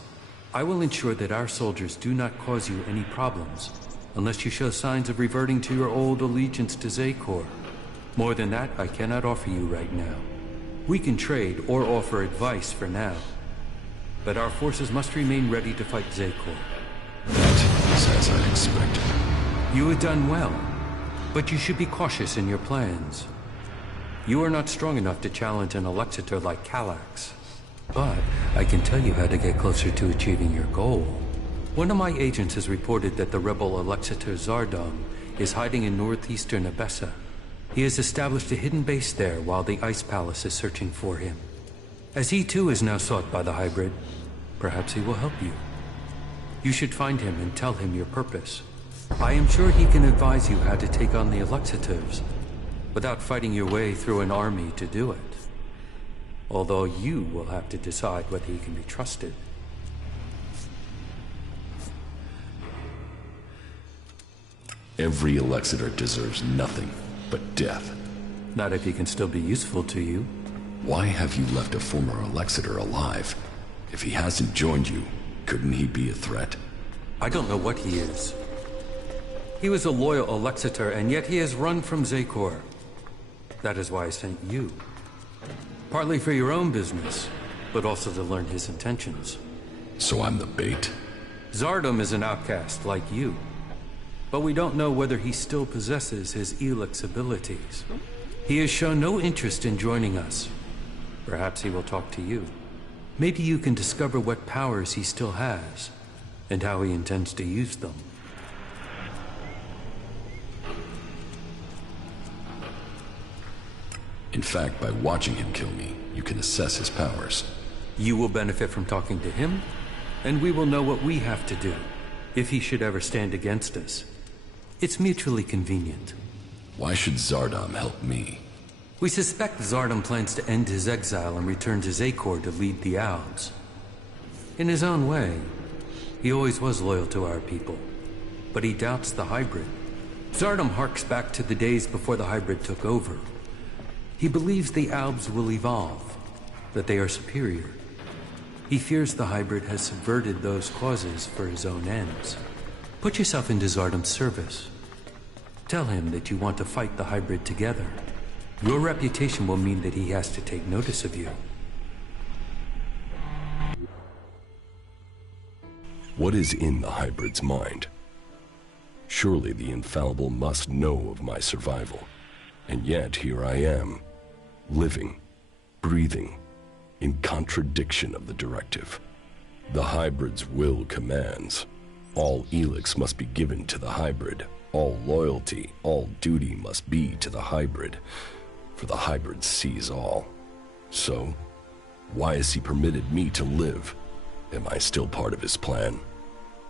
I will ensure that our soldiers do not cause you any problems unless you show signs of reverting to your old allegiance to Zakor. More than that, I cannot offer you right now. We can trade or offer advice for now. But our forces must remain ready to fight Zakor. That is as I expected. You have done well, but you should be cautious in your plans. You are not strong enough to challenge an Alexiter like Calyx. But I can tell you how to get closer to achieving your goal. One of my agents has reported that the rebel Alexiter Zardom is hiding in northeastern Abessa. He has established a hidden base there while the Ice Palace is searching for him. As he too is now sought by the hybrid, perhaps he will help you. You should find him and tell him your purpose. I am sure he can advise you how to take on the Alexiters, without fighting your way through an army to do it. Although you will have to decide whether he can be trusted. Every Alexiter deserves nothing but death. Not if he can still be useful to you. Why have you left a former Alexiter alive? If he hasn't joined you, couldn't he be a threat? I don't know what he is. He was a loyal Alexiter, and yet he has run from Zakor. That is why I sent you. Partly for your own business, but also to learn his intentions. So I'm the bait? Zardom is an outcast like you. but we don't know whether he still possesses his Elex abilities. He has shown no interest in joining us. Perhaps he will talk to you. Maybe you can discover what powers he still has, and how he intends to use them. In fact, by watching him kill me, you can assess his powers. You will benefit from talking to him, and we will know what we have to do, if he should ever stand against us. It's mutually convenient. Why should Zardom help me? We suspect Zardom plans to end his exile and return to Zakor to lead the Alds. In his own way, he always was loyal to our people, but he doubts the hybrid. Zardom harks back to the days before the hybrid took over. He believes the Albs will evolve, that they are superior. He fears the hybrid has subverted those causes for his own ends. Put yourself into Zardom's service. Tell him that you want to fight the hybrid together. Your reputation will mean that he has to take notice of you. What is in the hybrid's mind? Surely the infallible must know of my survival. And yet here I am, living, breathing, in contradiction of the directive. The hybrid's will commands. All Elex must be given to the hybrid. All loyalty, all duty must be to the hybrid. For the hybrid sees all. So, why has he permitted me to live? Am I still part of his plan?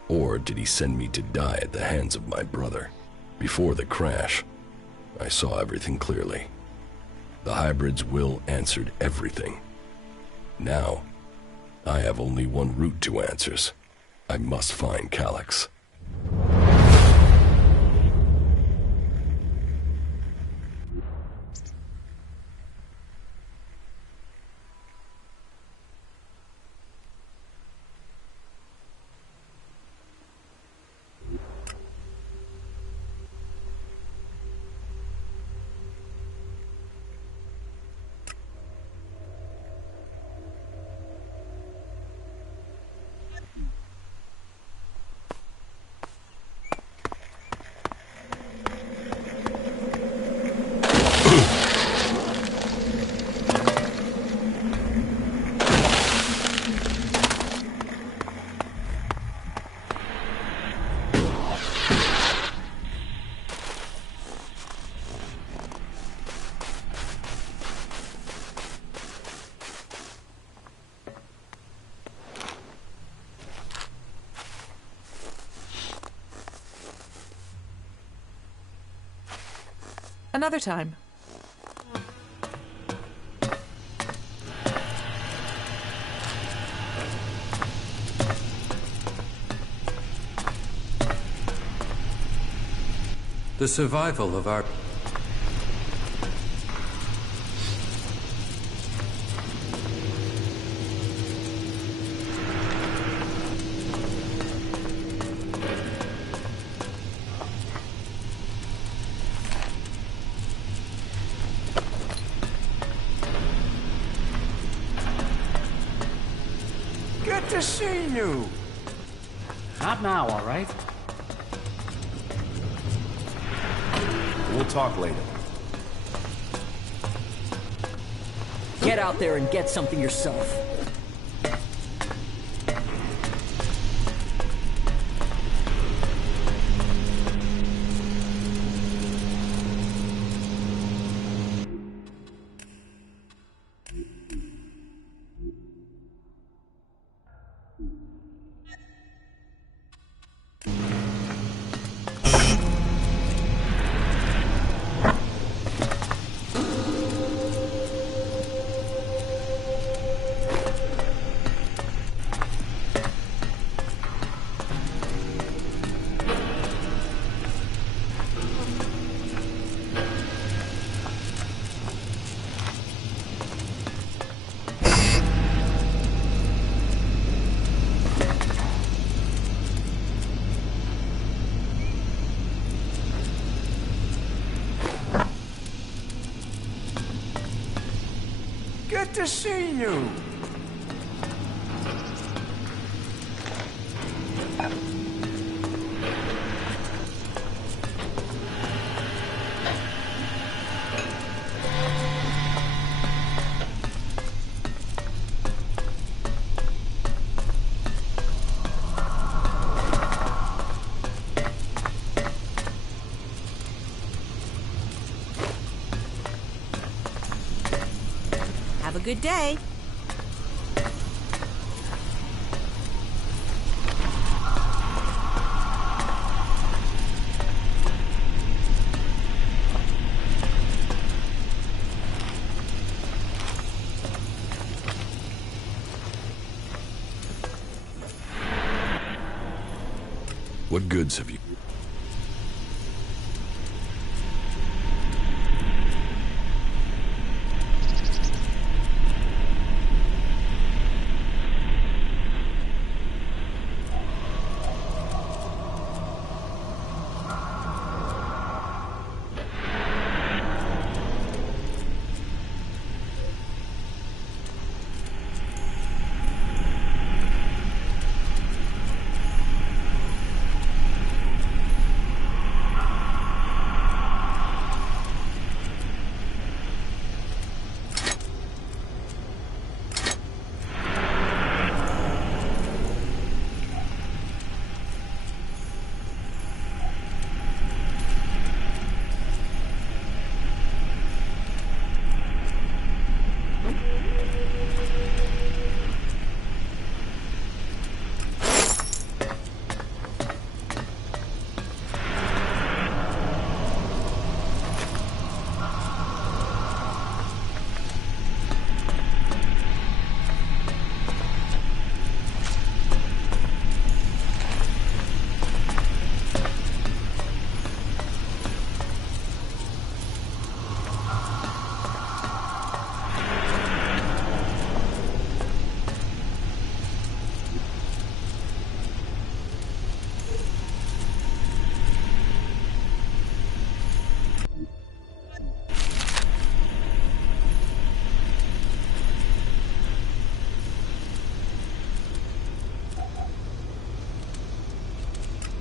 Or did he send me to die at the hands of my brother? Before the crash, I saw everything clearly. The hybrid's will answered everything. Now, I have only one route to answers. I must find Calyx. Another time. The survival of our... Good to see you. Not now, all right? We'll talk later. Get out there and get something yourself. Good to see you. Have a good day. What goods have you?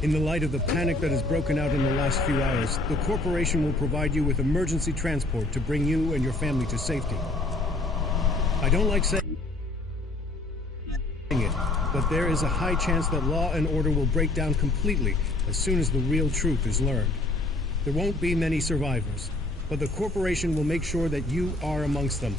In the light of the panic that has broken out in the last few hours, the corporation will provide you with emergency transport to bring you and your family to safety. I don't like saying it, but there is a high chance that law and order will break down completely as soon as the real truth is learned. There won't be many survivors, but the corporation will make sure that you are amongst them.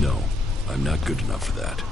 No, I'm not good enough for that.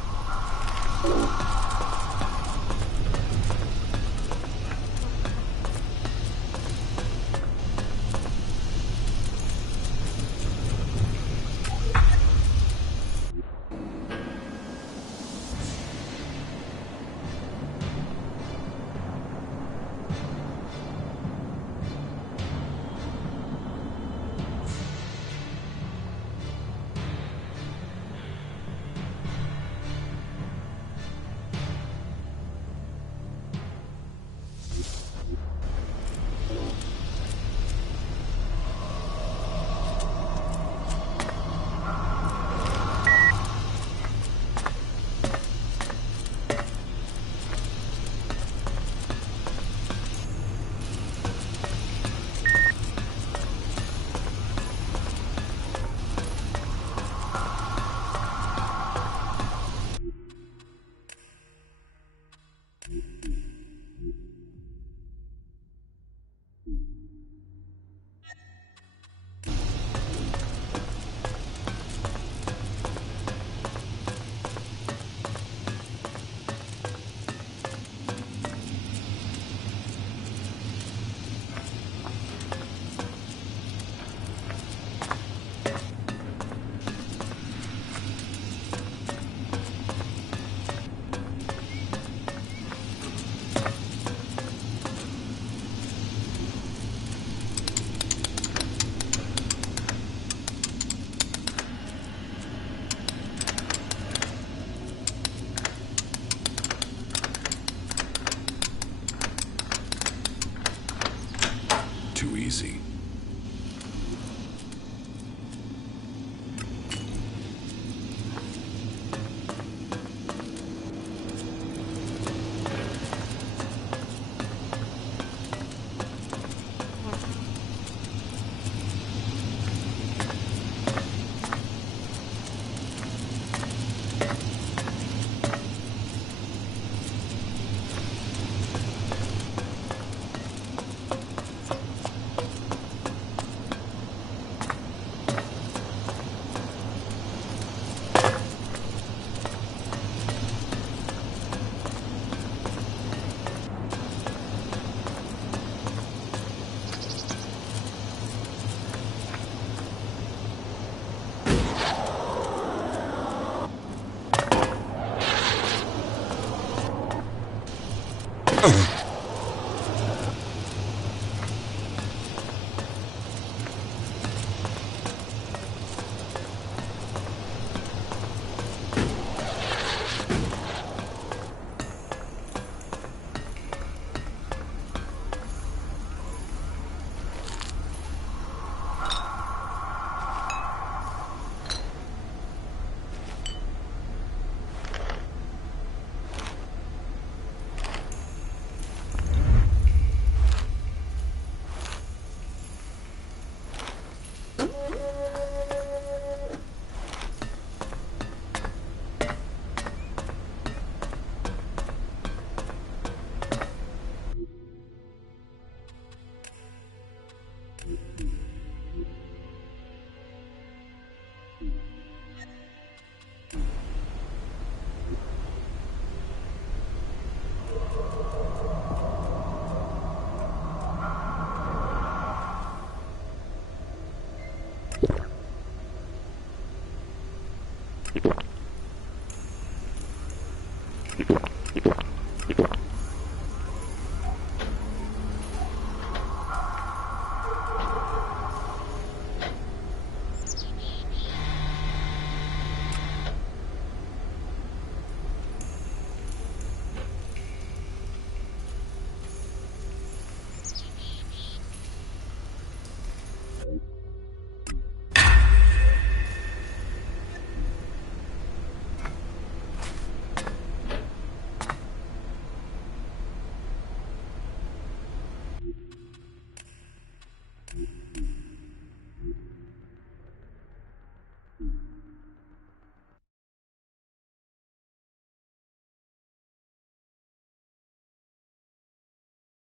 easy.